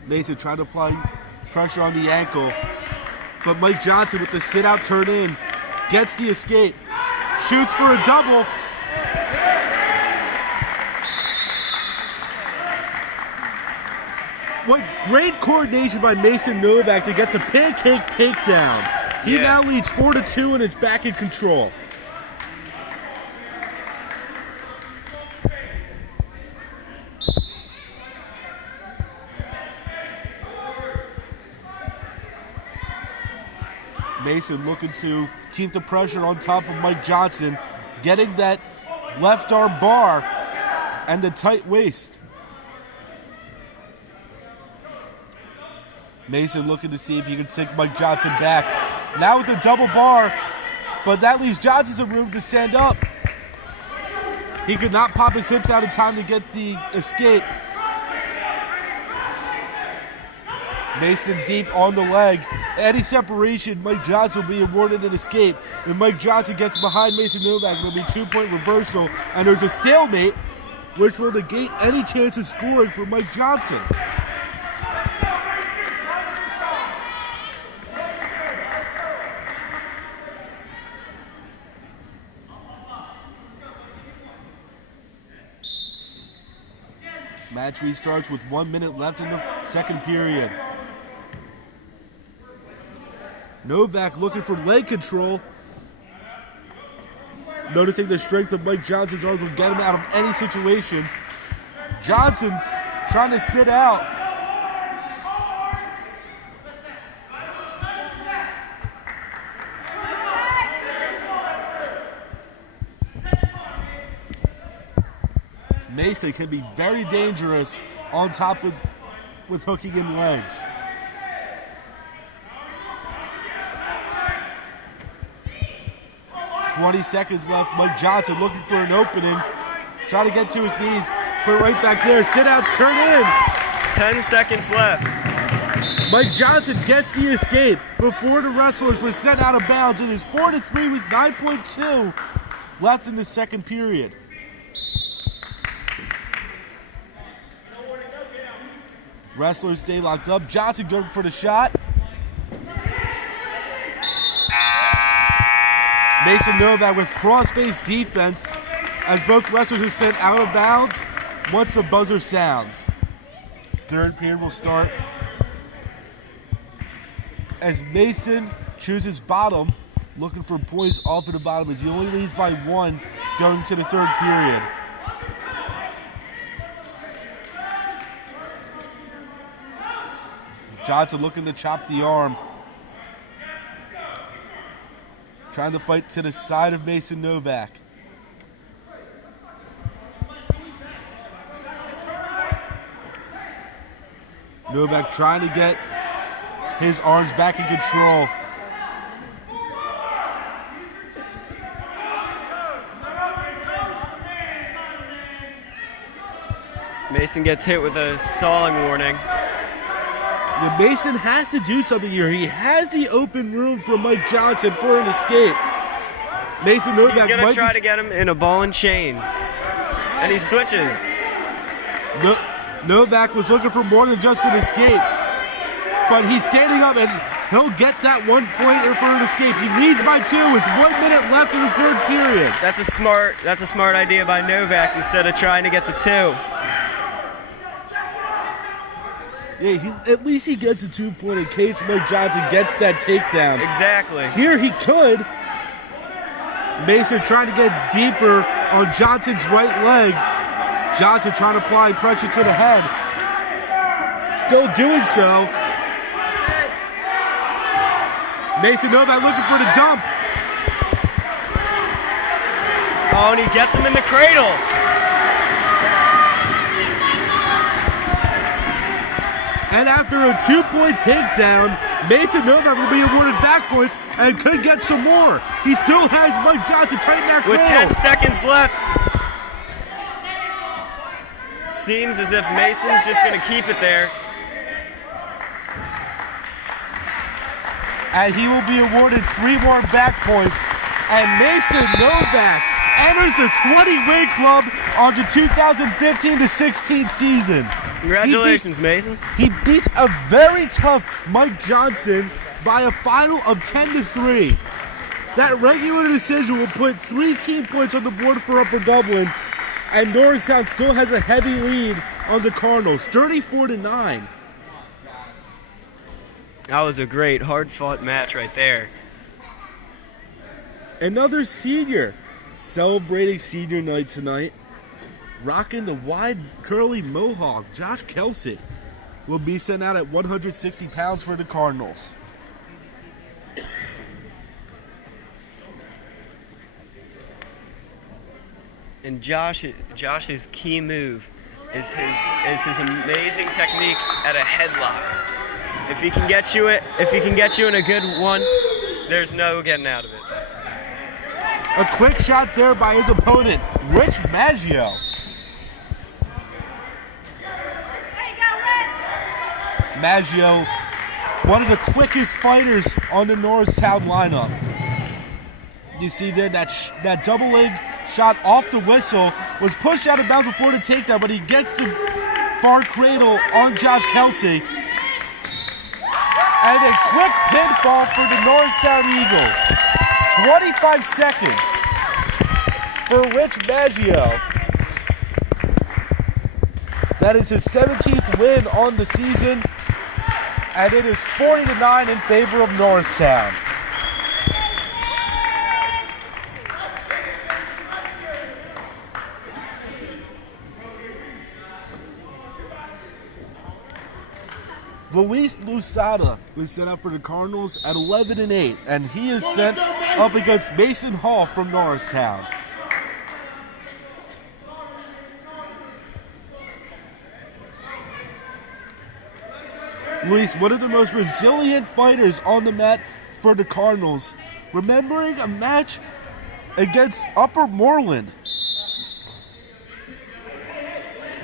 Mason trying to apply pressure on the ankle, but Mike Johnson with the sit out turn in gets the escape, shoots for a double. What great coordination by Mason Novak to get the pancake takedown. He now leads 4-2 and is back in control. Mason looking to keep the pressure on top of Mike Johnson, getting that left arm bar and the tight waist. Mason looking to see if he can sink Mike Johnson back. Now with the double bar, but that leaves Johnson some room to stand up. He could not pop his hips out in time to get the escape. Mason deep on the leg. Any separation, Mike Johnson will be awarded an escape. If Mike Johnson gets behind Mason Novak, it'll be 2-point reversal, and there's a stalemate, which will negate any chance of scoring for Mike Johnson. Match restarts with 1 minute left in the second period. Novak looking for leg control. Noticing the strength of Mike Johnson's arms will get him out of any situation. Johnson's trying to sit out. Mason can be very dangerous on top with hooking in legs. "20 seconds left. Mike Johnson looking for an opening. Trying to get to his knees. Put it right back there. Sit out, turn in. 10 seconds left. Mike Johnson gets the escape before the wrestlers were sent out of bounds. It is 4-3 with 9.2 left in the second period. Wrestlers stay locked up. Johnson going for the shot. Mason Novak with cross-face defense as both wrestlers are sent out of bounds once the buzzer sounds. third period will start as Mason chooses bottom, looking for points off of the bottom as he only leads by 1 going to the third period. Johnson looking to chop the arm. Trying to fight to the side of Mason Novak. Novak trying to get his arms back in control. Mason gets hit with a stalling warning. Yeah, Mason has to do something here. He has the open room for Mike Johnson for an escape. Mason Novak He's going to try to get him in a ball and chain. And he switches. Novak was looking for more than just an escape. But he's standing up and he'll get that 1 point for an escape. He leads by 2 with 1 minute left in the third period. That's a smart idea by Novak instead of trying to get the 2. Yeah, at least he gets a 2-point in case Mike Johnson gets that takedown. Exactly. Here he could. Mason trying to get deeper on Johnson's right leg. Johnson trying to apply pressure to the head. Still doing so. Mason Novak looking for the dump. Oh, and he gets him in the cradle. And after a 2-point takedown, Mason Novak will be awarded back points and could get some more. He still has Mike Johnson tighten that cradle. With 10 seconds left. Seems as if Mason's just going to keep it there. And he will be awarded 3 more back points. And Mason Novak enters the 20-win club on the 2015-16 season. Congratulations, Mason. He beats a very tough Mike Johnson by a final of 10-3. That regular decision will put 3 team points on the board for Upper Dublin, and Norristown still has a heavy lead on the Cardinals, 34-9. That was a great, hard-fought match right there. Another senior celebrating senior night tonight. Rocking the wide, curly mohawk, Josh Kelsey will be sent out at 160 pounds for the Cardinals. And Josh's key move is his amazing technique at a headlock. If he can get you in a good one, there's no getting out of it. A quick shot there by his opponent, Rich Maggio. Maggio, one of the quickest fighters on the Norristown lineup. You see there that double leg shot off the whistle was pushed out of bounds before the takedown, but he gets the far cradle on Josh Kelsey. And a quick pinfall for the Norristown Eagles. 25 seconds for Rich Maggio. That is his 17th win on the season. And it is 40-9 in favor of Norristown. Luis Lusada was sent up for the Cardinals at 11-8, and he is sent up against Mason Hall from Norristown. Luis, one of the most resilient fighters on the mat for the Cardinals, remembering a match against Upper Moreland.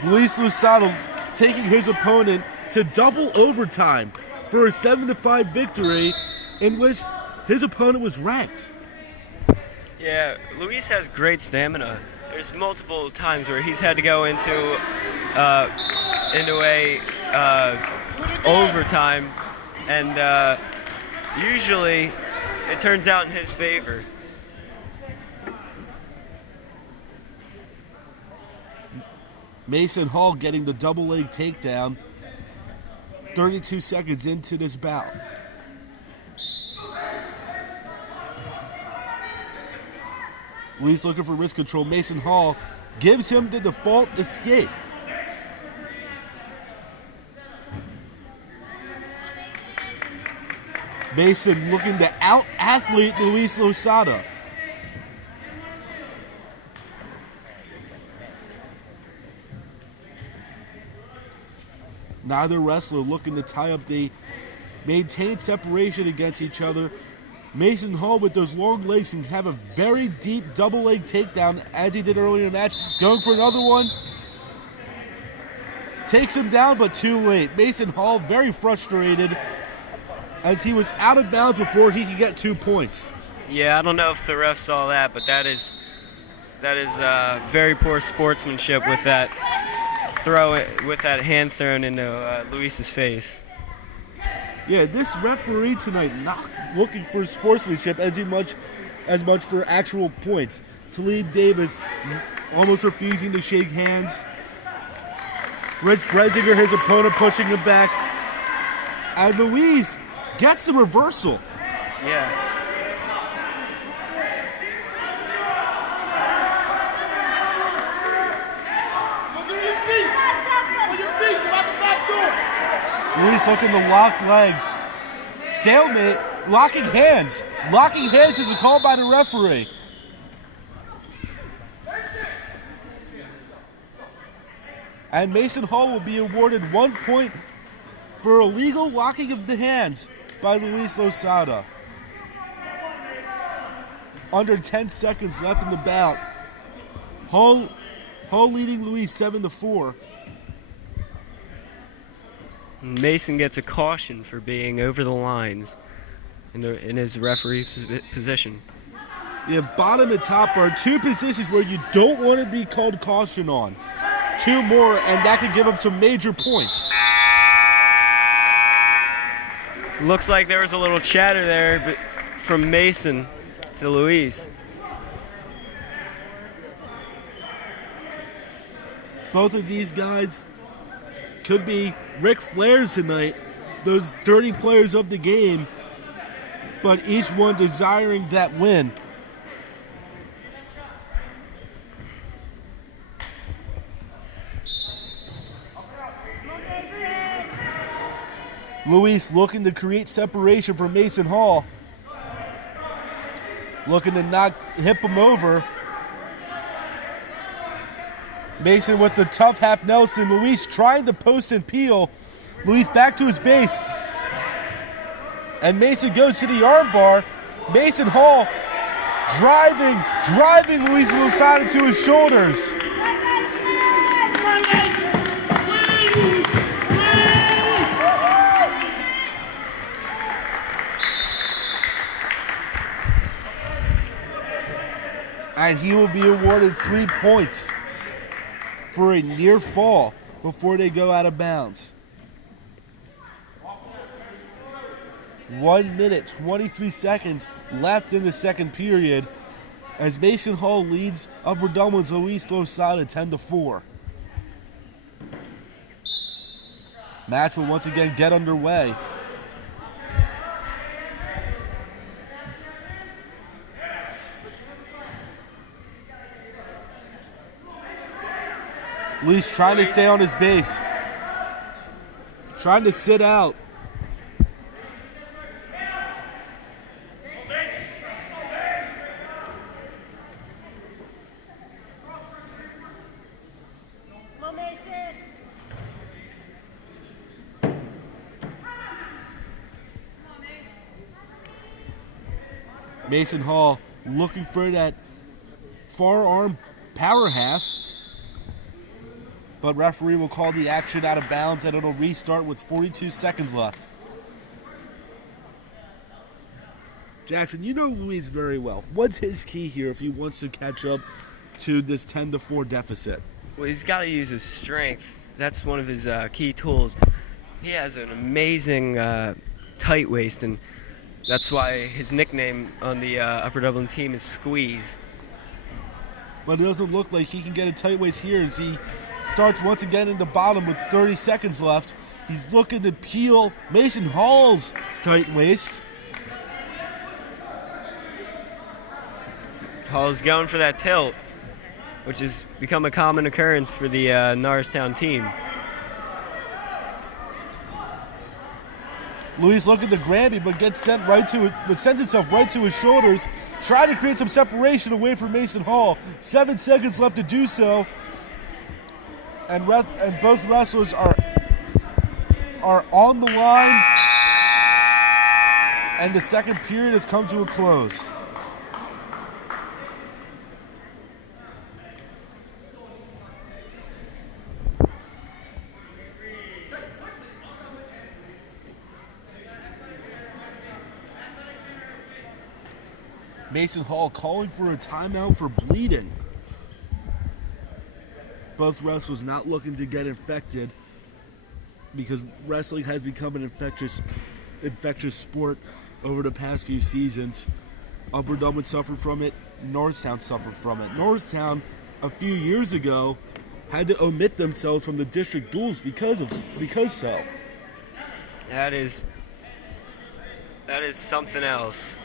Luis Lusada taking his opponent to double overtime for a 7-5 victory in which his opponent was ranked. Yeah, Luis has great stamina. There's multiple times where he's had to go into a overtime, and usually it turns out in his favor. Mason Hall getting the double leg takedown 32 seconds into this bout. Luis looking for wrist control. Mason Hall gives him the default escape. Mason looking to out-athlete Luis Losada. Neither wrestler looking to tie up the maintain separation against each other. Mason Hall with those long legs can have a very deep double leg takedown as he did earlier in the match. Going for another one. Takes him down, but too late. Mason Hall very frustrated as he was out of bounds before he could get 2 points. Yeah, I don't know if the ref saw that, but that is very poor sportsmanship with that hand thrown into Luis's face. Yeah, this referee tonight not looking for sportsmanship as much for actual points. Talib Davis almost refusing to shake hands. Rich Bresinger, his opponent, pushing him back. And Luis gets the reversal. Yeah. Luis looking to lock legs. Stalemate, locking hands. Locking hands is a call by the referee. And Mason Hall will be awarded 1 point for illegal locking of the hands by Luis Losada. Under 10 seconds left in the bout. Hall leading Luis 7-4. Mason gets a caution for being over the lines in his referee position. Yeah, bottom and top are 2 positions where you don't want to be called caution on. 2 more, and that could give up some major points. Looks like there was a little chatter there from Mason to Luis. Both of these guys could be Ric Flairs tonight, those dirty players of the game, but each one desiring that win. Luis looking to create separation for Mason Hall. Looking to not hip him over. Mason with the tough half Nelson. Luis trying to post and peel. Luis back to his base. And Mason goes to the arm bar. Mason Hall driving Luis Losada to his shoulders. And he will be awarded 3 points for a near fall before they go out of bounds. 1 minute, 23 seconds left in the second period as Mason Hall leads Upper Dublin's Luis Losada 10-4. Match will once again get underway. Luis trying to stay on his base. Trying to sit out. Mason Hall looking for that far arm power half. But referee will call the action out of bounds and it'll restart with 42 seconds left. Jackson, you know Luis very well. What's his key here if he wants to catch up to this 10-4 deficit? Well, he's got to use his strength. That's one of his key tools. He has an amazing tight waist, and that's why his nickname on the Upper Dublin team is Squeeze. But it doesn't look like he can get a tight waist here as he starts once again in the bottom with 30 seconds left. He's looking to peel Mason Hall's tight waist. Hall's going for that tilt, which has become a common occurrence for the Norristown team. Luis looking to grab him, but sends itself right to his shoulders. Trying to create some separation away from Mason Hall. 7 seconds left to do so. And both wrestlers are on the line. And the second period has come to a close. Mason Hall calling for a timeout for bleeding. Both wrestlers not looking to get infected because wrestling has become an infectious sport over the past few seasons. Upper Dublin suffered from it. Norristown suffered from it. Norristown, a few years ago, had to omit themselves from the district duels because so. That is something else.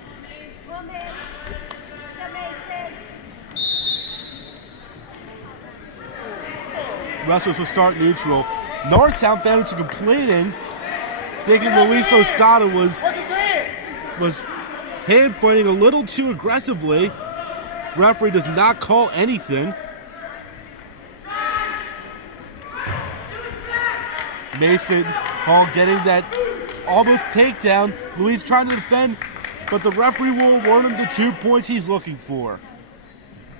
Wrestlers will start neutral. Norristown fans are complaining, thinking Luis Losada was hand fighting a little too aggressively. Referee does not call anything. Mason Hall getting that almost takedown. Luis trying to defend, but the referee will award him the 2 points he's looking for.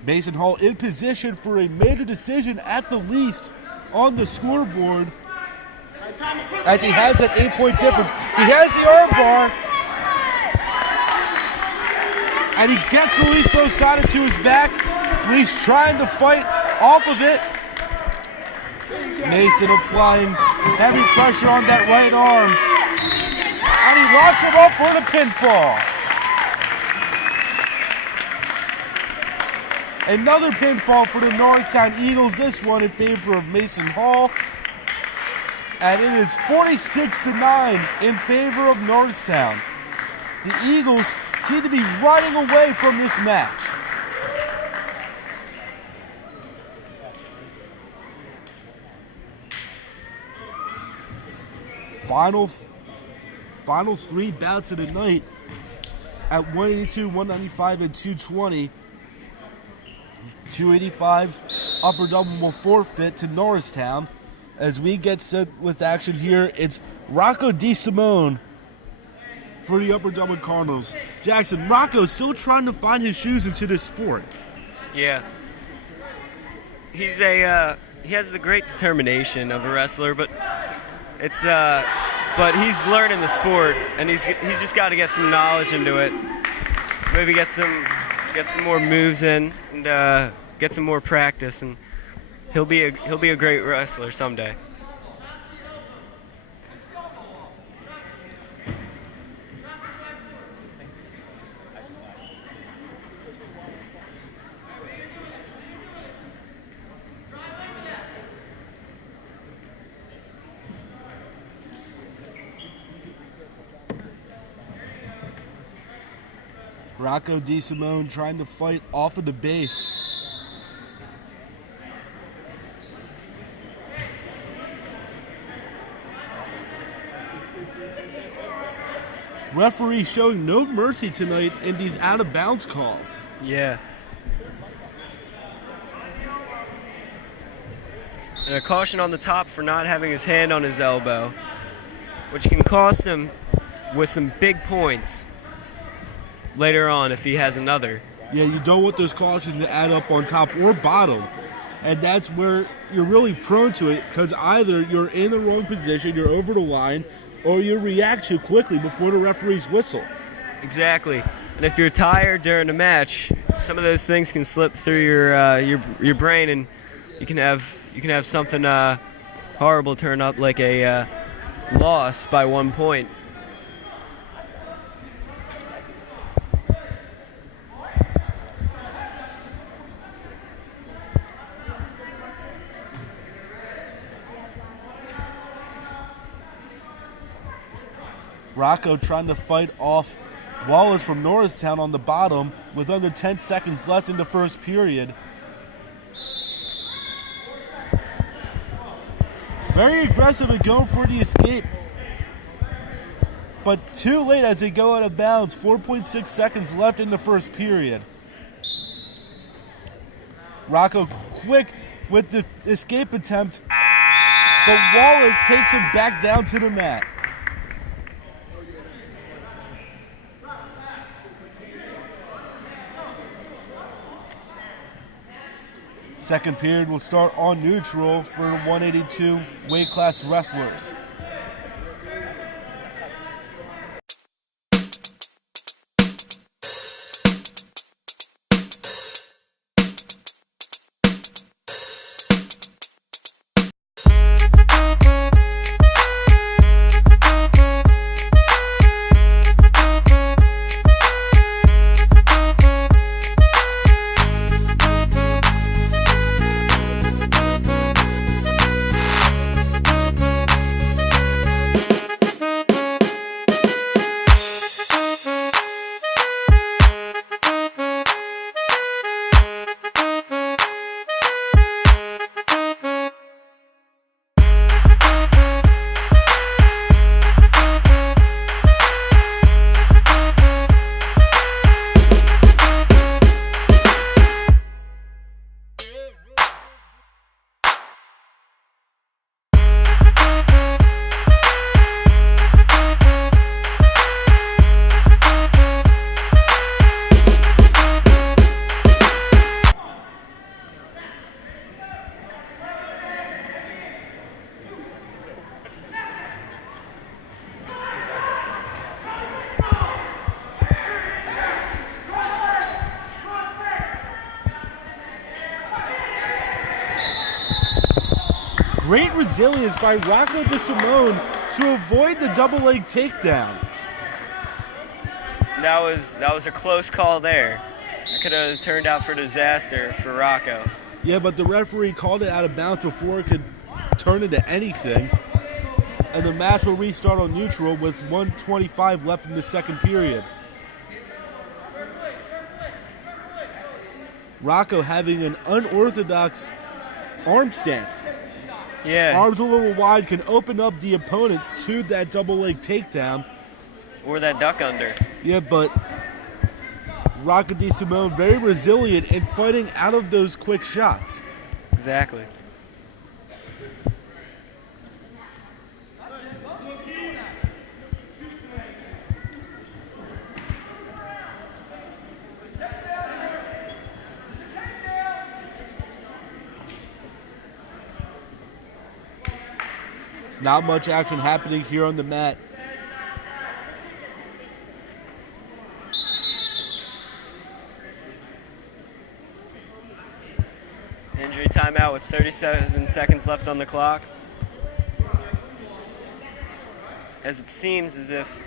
Mason Hall in position for a major decision at the least on the scoreboard, as he has that 8-point difference. He has the arm bar, and he gets Luis Losada to his back. Luis trying to fight off of it. Mason applying heavy pressure on that right arm, and he locks him up for the pinfall. Another pinfall for the Norristown Eagles, this one in favor of Mason Hall. And it is 46-9 in favor of Norristown. The Eagles seem to be running away from this match. Final 3 bouts of the night at 182, 195, and 220. 285, Upper Dublin will forfeit to Norristown. As we get set with action here, it's Rocco DeSimone for the Upper Dublin Cardinals. Jackson, Rocco still trying to find his shoes into this sport. Yeah. He has the great determination of a wrestler, but he's learning the sport, and he's just got to get some knowledge into it. Maybe get some more moves in, and get some more practice, and he'll be a great wrestler someday. Rocco DeSimone trying to fight off of the base. Referee showing no mercy tonight in these out-of-bounds calls. Yeah. And a caution on the top for not having his hand on his elbow, which can cost him with some big points later on if he has another. Yeah, you don't want those cautions to add up on top or bottom. And that's where you're really prone to it, because either you're in the wrong position, you're over the line, or you react too quickly before the referee's whistle. Exactly. And if you're tired during a match, some of those things can slip through your brain, and you can have something horrible turn up, like a loss by 1 point. Rocco trying to fight off Wallace from Norristown on the bottom with under 10 seconds left in the first period. Very aggressive and going for the escape. But too late as they go out of bounds. 4.6 seconds left in the first period. Rocco quick with the escape attempt, but Wallace takes him back down to the mat. Second period will start on neutral for 182 weight class wrestlers. Great resilience by Rocco DeSimone to avoid the double leg takedown. That was a close call there. It could have turned out for disaster for Rocco. Yeah, but the referee called it out of bounds before it could turn into anything. And the match will restart on neutral with 1:25 left in the second period. Rocco having an unorthodox arm stance. Yeah. Arms a little wide can open up the opponent to that double leg takedown. Or that duck under. Yeah, but Rocco DeSimone very resilient in fighting out of those quick shots. Exactly. Not much action happening here on the mat. Injury timeout with 37 seconds left on the clock. As it seems as if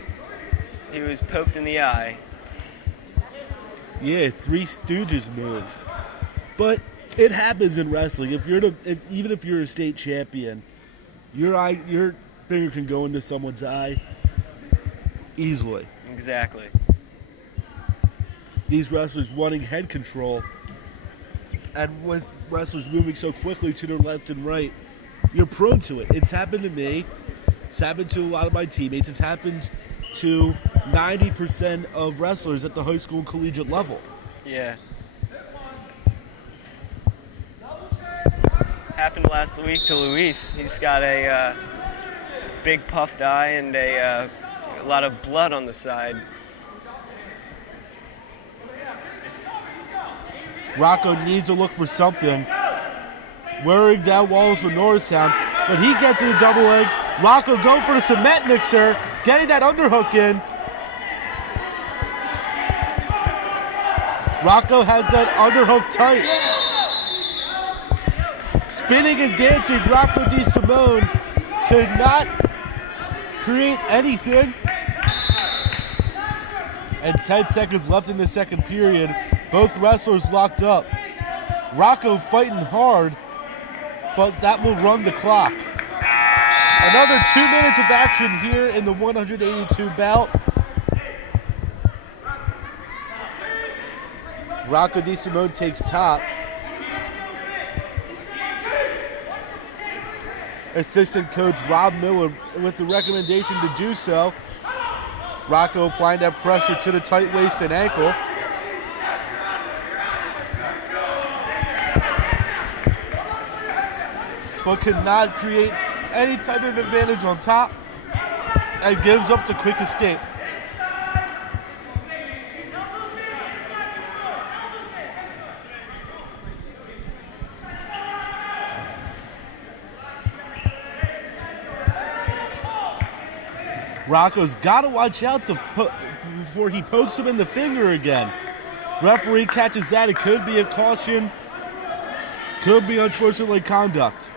he was poked in the eye. Yeah, Three Stooges move. But it happens in wrestling. Even if you're a state champion, your finger can go into someone's eye easily. Exactly. These wrestlers wanting head control, and with wrestlers moving so quickly to their left and right, you're prone to it. It's happened to me. It's happened to a lot of my teammates. It's happened to 90% of wrestlers at the high school and collegiate level. Yeah. Happened last week to Luis. He's got a big puffed eye and a lot of blood on the side. Rocco needs to look for something. Wearing down Wallace for Norristown, but he gets in a double leg. Rocco going for the cement mixer, getting that underhook in. Rocco has that underhook tight. Spinning and dancing, Rocco DeSimone could not create anything. And 10 seconds left in the second period. Both wrestlers locked up. Rocco fighting hard, but that will run the clock. Another 2 minutes of action here in the 182 bout. Rocco DeSimone takes top. Assistant coach Rob Miller with the recommendation to do so. Rocco applying that pressure to the tight waist and ankle. But could not create any type of advantage on top and gives up the quick escape. Rocco's got to watch out before he pokes him in the finger again. Referee catches that. It could be a caution. Could be unsportsmanlike conduct.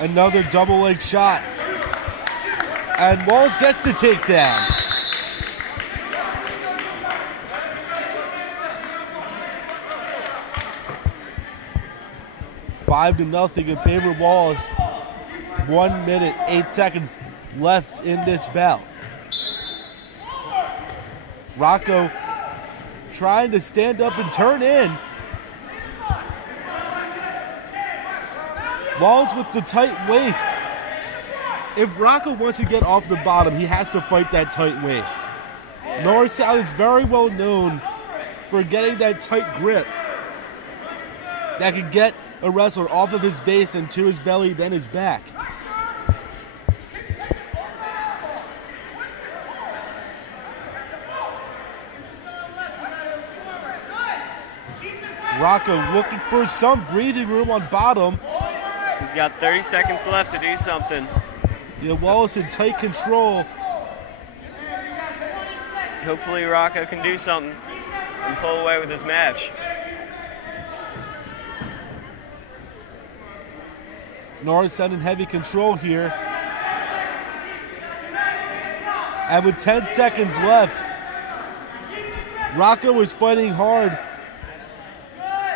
Another double leg shot. And Walls gets the takedown. Five to nothing in favor of Wallace. 1 minute, 8 seconds left in this bout. Rocco trying to stand up and turn in. Wallace with the tight waist. If Rocco wants to get off the bottom, he has to fight that tight waist. Norristown is very well known for getting that tight grip that can get a wrestler off of his base and to his belly, then his back. Rocco looking for some breathing room on bottom. He's got 30 seconds left to do something. Yeah, Wallace in tight control. Hopefully Rocco can do something and pull away with his match. Norristown in heavy control here. And with 10 seconds left, Rocco was fighting hard,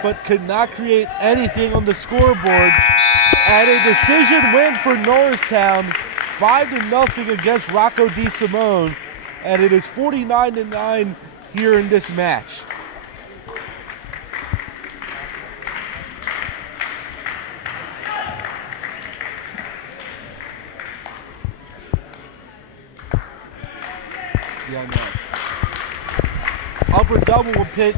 but could not create anything on the scoreboard. And a decision win for Norristown, 5-0 against Rocco DeSimone. And it is 49-9 here in this match. Upper double will pit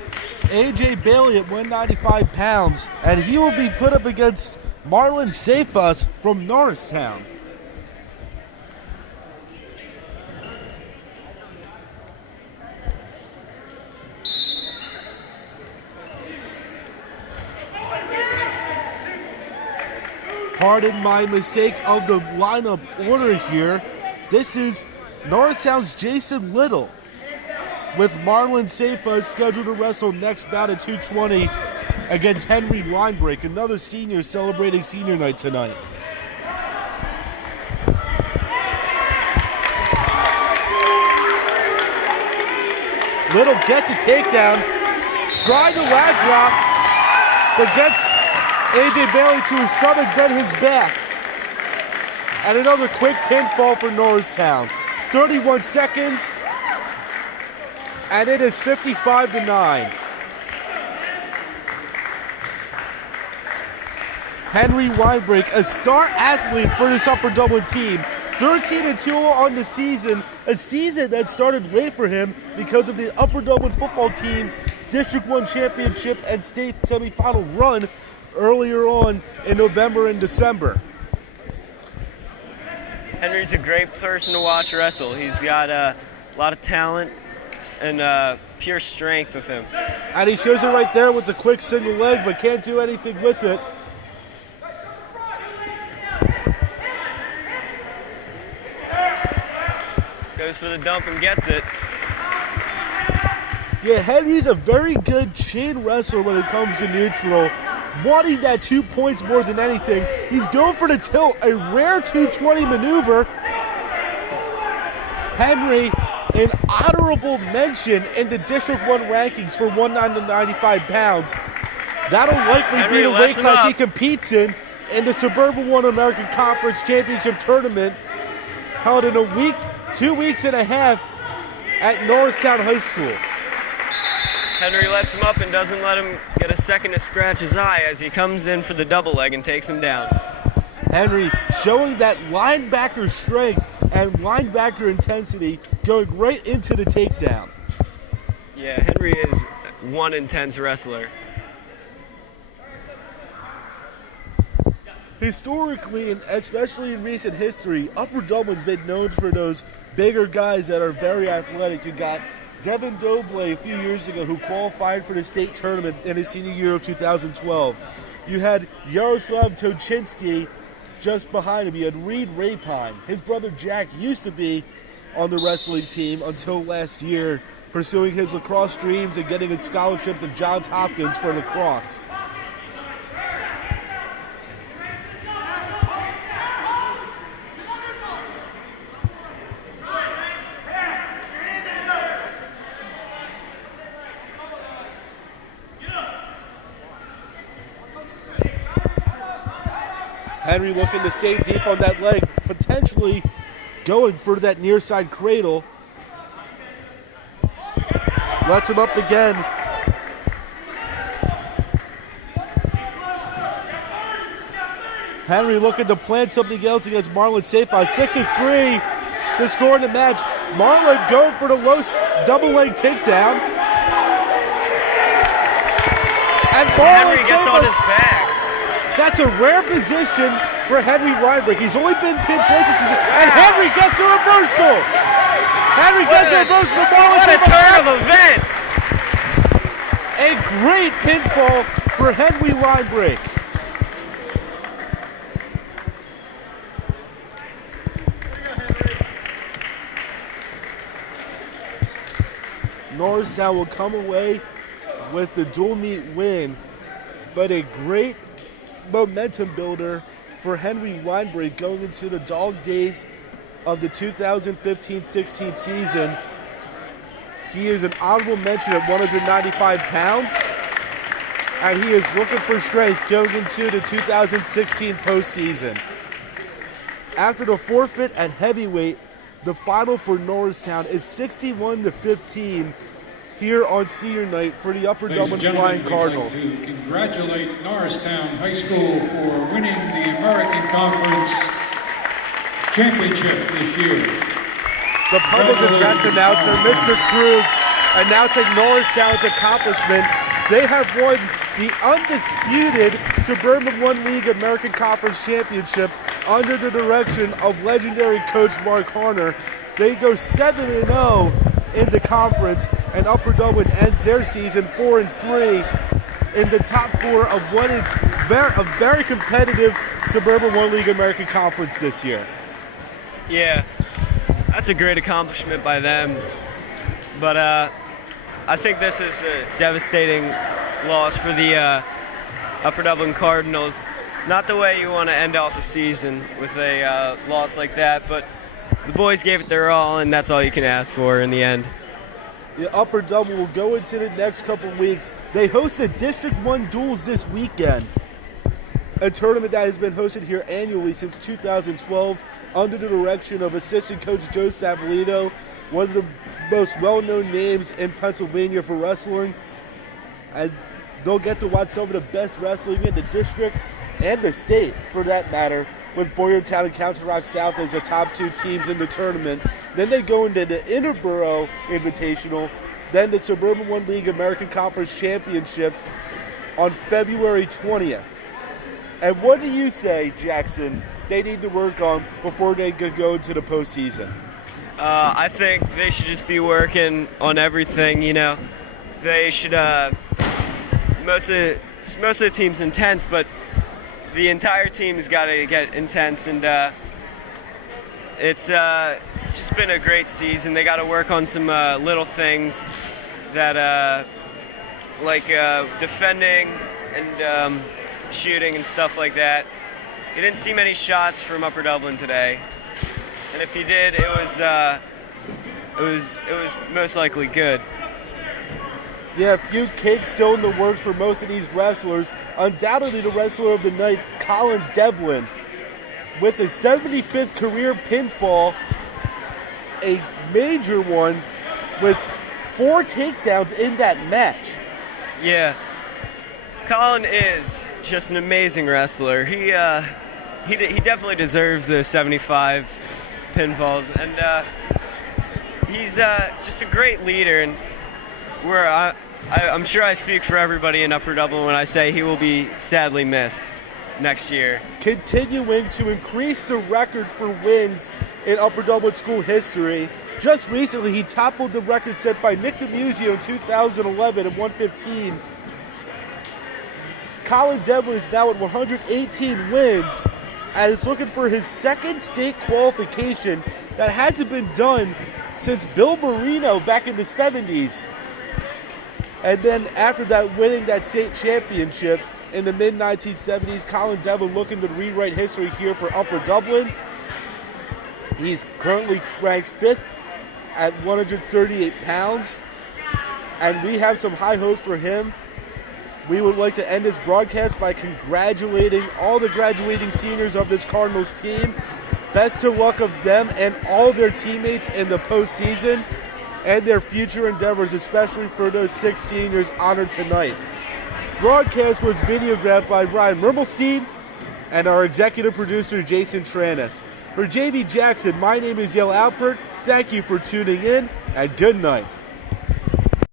AJ Bailey at 195 pounds, and he will be put up against Marlon Safus from Norristown. Pardon my mistake of the lineup order here. This is Norristown's Jason Little, with Marlon Safus scheduled to wrestle next bout at 220 against Henry Weinbrink, another senior celebrating senior night tonight. Little gets a takedown, trying to lag drop, but gets AJ Bailey to his stomach, then his back. And another quick pinfall for Norristown. 31 seconds. And it is 55-9. Henry Weinbrink, a star athlete for this upper double team. 13-2 on the season, a season that started late for him because of the upper Dublin football team's District 1 championship and state semifinal run earlier on in November and December. Henry's a great person to watch wrestle. He's got a lot of talent and pure strength with him. And he shows it right there with the quick single leg, but can't do anything with it. Goes for the dump and gets it. Yeah, Henry's a very good chain wrestler when it comes to neutral, wanting that 2 points more than anything. He's going for the tilt, a rare 220 maneuver. Henry, an honorable mention in the District 1 rankings for 195 pounds. That'll likely Henry be the weight lets him class he up. competes in the Suburban One American Conference Championship Tournament held in 2 weeks and a half at Norristown High School. Henry lets him up and doesn't let him get a second to scratch his eye as he comes in for the double leg and takes him down. Henry showing that linebacker strength and linebacker intensity, going right into the takedown. Yeah, Henry is one intense wrestler. Historically, and especially in recent history, Upper Dublin's been known for those bigger guys that are very athletic. You got Devin Dobley a few years ago who qualified for the state tournament in his senior year of 2012. You had Yaroslav Tochinsky just behind him. You had Reed Rapine. His brother Jack used to be on the wrestling team until last year, pursuing his lacrosse dreams and getting a scholarship to Johns Hopkins for lacrosse. Henry looking to stay deep on that leg, potentially going for that near side cradle. Lets him up again. Henry looking to plant something else against Marlon Safai. 6-3 to score in the match. Marlon going for the low double leg takedown. And Marlon Henry gets on his back. That's a rare position for Henry Reinbrink. He's only been pinned twice this season. And Henry gets a reversal. Henry gets a reversal. What a turn of events. A great pinfall for Henry Reinbrink. Norristown will come away with the dual meet win, but a great momentum builder for Henry Reinbrink going into the dog days of the 2015-16 season. He is an honorable mention at 195 pounds, and he is looking for strength going into the 2016 postseason. After the forfeit at heavyweight, the final for Norristown is 61-15 here on senior night for the Upper Dublin Flying Cardinals. We'd like to congratulate Norristown High School for winning the American Conference Championship this year. The public address announcer, Mr. Krug, announcing Norristown's accomplishment. They have won the undisputed Suburban One League American Conference Championship under the direction of legendary coach Mark Harner. They go 7-0 in the conference, and Upper Dublin ends their season 4-3 in the top four of what is a very competitive Suburban One League American Conference this year. Yeah, that's a great accomplishment by them. But I think this is a devastating loss for the Upper Dublin Cardinals. Not the way you want to end off a season with a loss like that, but the boys gave it their all, and that's all you can ask for in the end. The Upper Dublin will go into the next couple weeks. They hosted District 1 duels this weekend, a tournament that has been hosted here annually since 2012 under the direction of assistant coach Joe Sabolito, one of the most well-known names in Pennsylvania for wrestling. And they'll get to watch some of the best wrestling in the district and the state, for that matter, with Boyertown and Council Rock South as the top two teams in the tournament. Then they go into the Interborough Invitational, then the Suburban One League American Conference Championship on February 20th. And what do you say, Jackson, they need to work on before they could go into the postseason? I think they should just be working on everything, you know. They should, most of the team's intense, but the entire team's got to get intense, and it's just been a great season. They got to work on some little things that, like defending and shooting and stuff like that. You didn't see many shots from Upper Dublin today, and if you did, it was most likely good. Yeah, a few cakes still in the works for most of these wrestlers. Undoubtedly the wrestler of the night, Colin Devlin, with a 75th career pinfall, a major one with 4 takedowns in that match. Yeah, Colin is just an amazing wrestler. He definitely deserves the 75 pinfalls, and he's just a great leader. And I'm sure I speak for everybody in Upper Dublin when I say he will be sadly missed next year. Continuing to increase the record for wins in Upper Dublin school history. Just recently, he toppled the record set by Nick DiMuzio in 2011 at 115. Colin Devlin is now at 118 wins and is looking for his second state qualification. That hasn't been done since Bill Marino back in the 70s. And then after that, winning that state championship in the mid-1970s, Colin Devlin looking to rewrite history here for Upper Dublin. He's currently ranked 5th at 138 pounds, and we have some high hopes for him. We would like to end this broadcast by congratulating all the graduating seniors of this Cardinals team. Best of luck of them and all their teammates in the postseason and their future endeavors, especially for those 6 seniors honored tonight. Broadcast was videographed by Ryan Mermelstein and our executive producer, Jason Tranis. For JD Jackson, my name is Yale Alpert. Thank you for tuning in, and good night.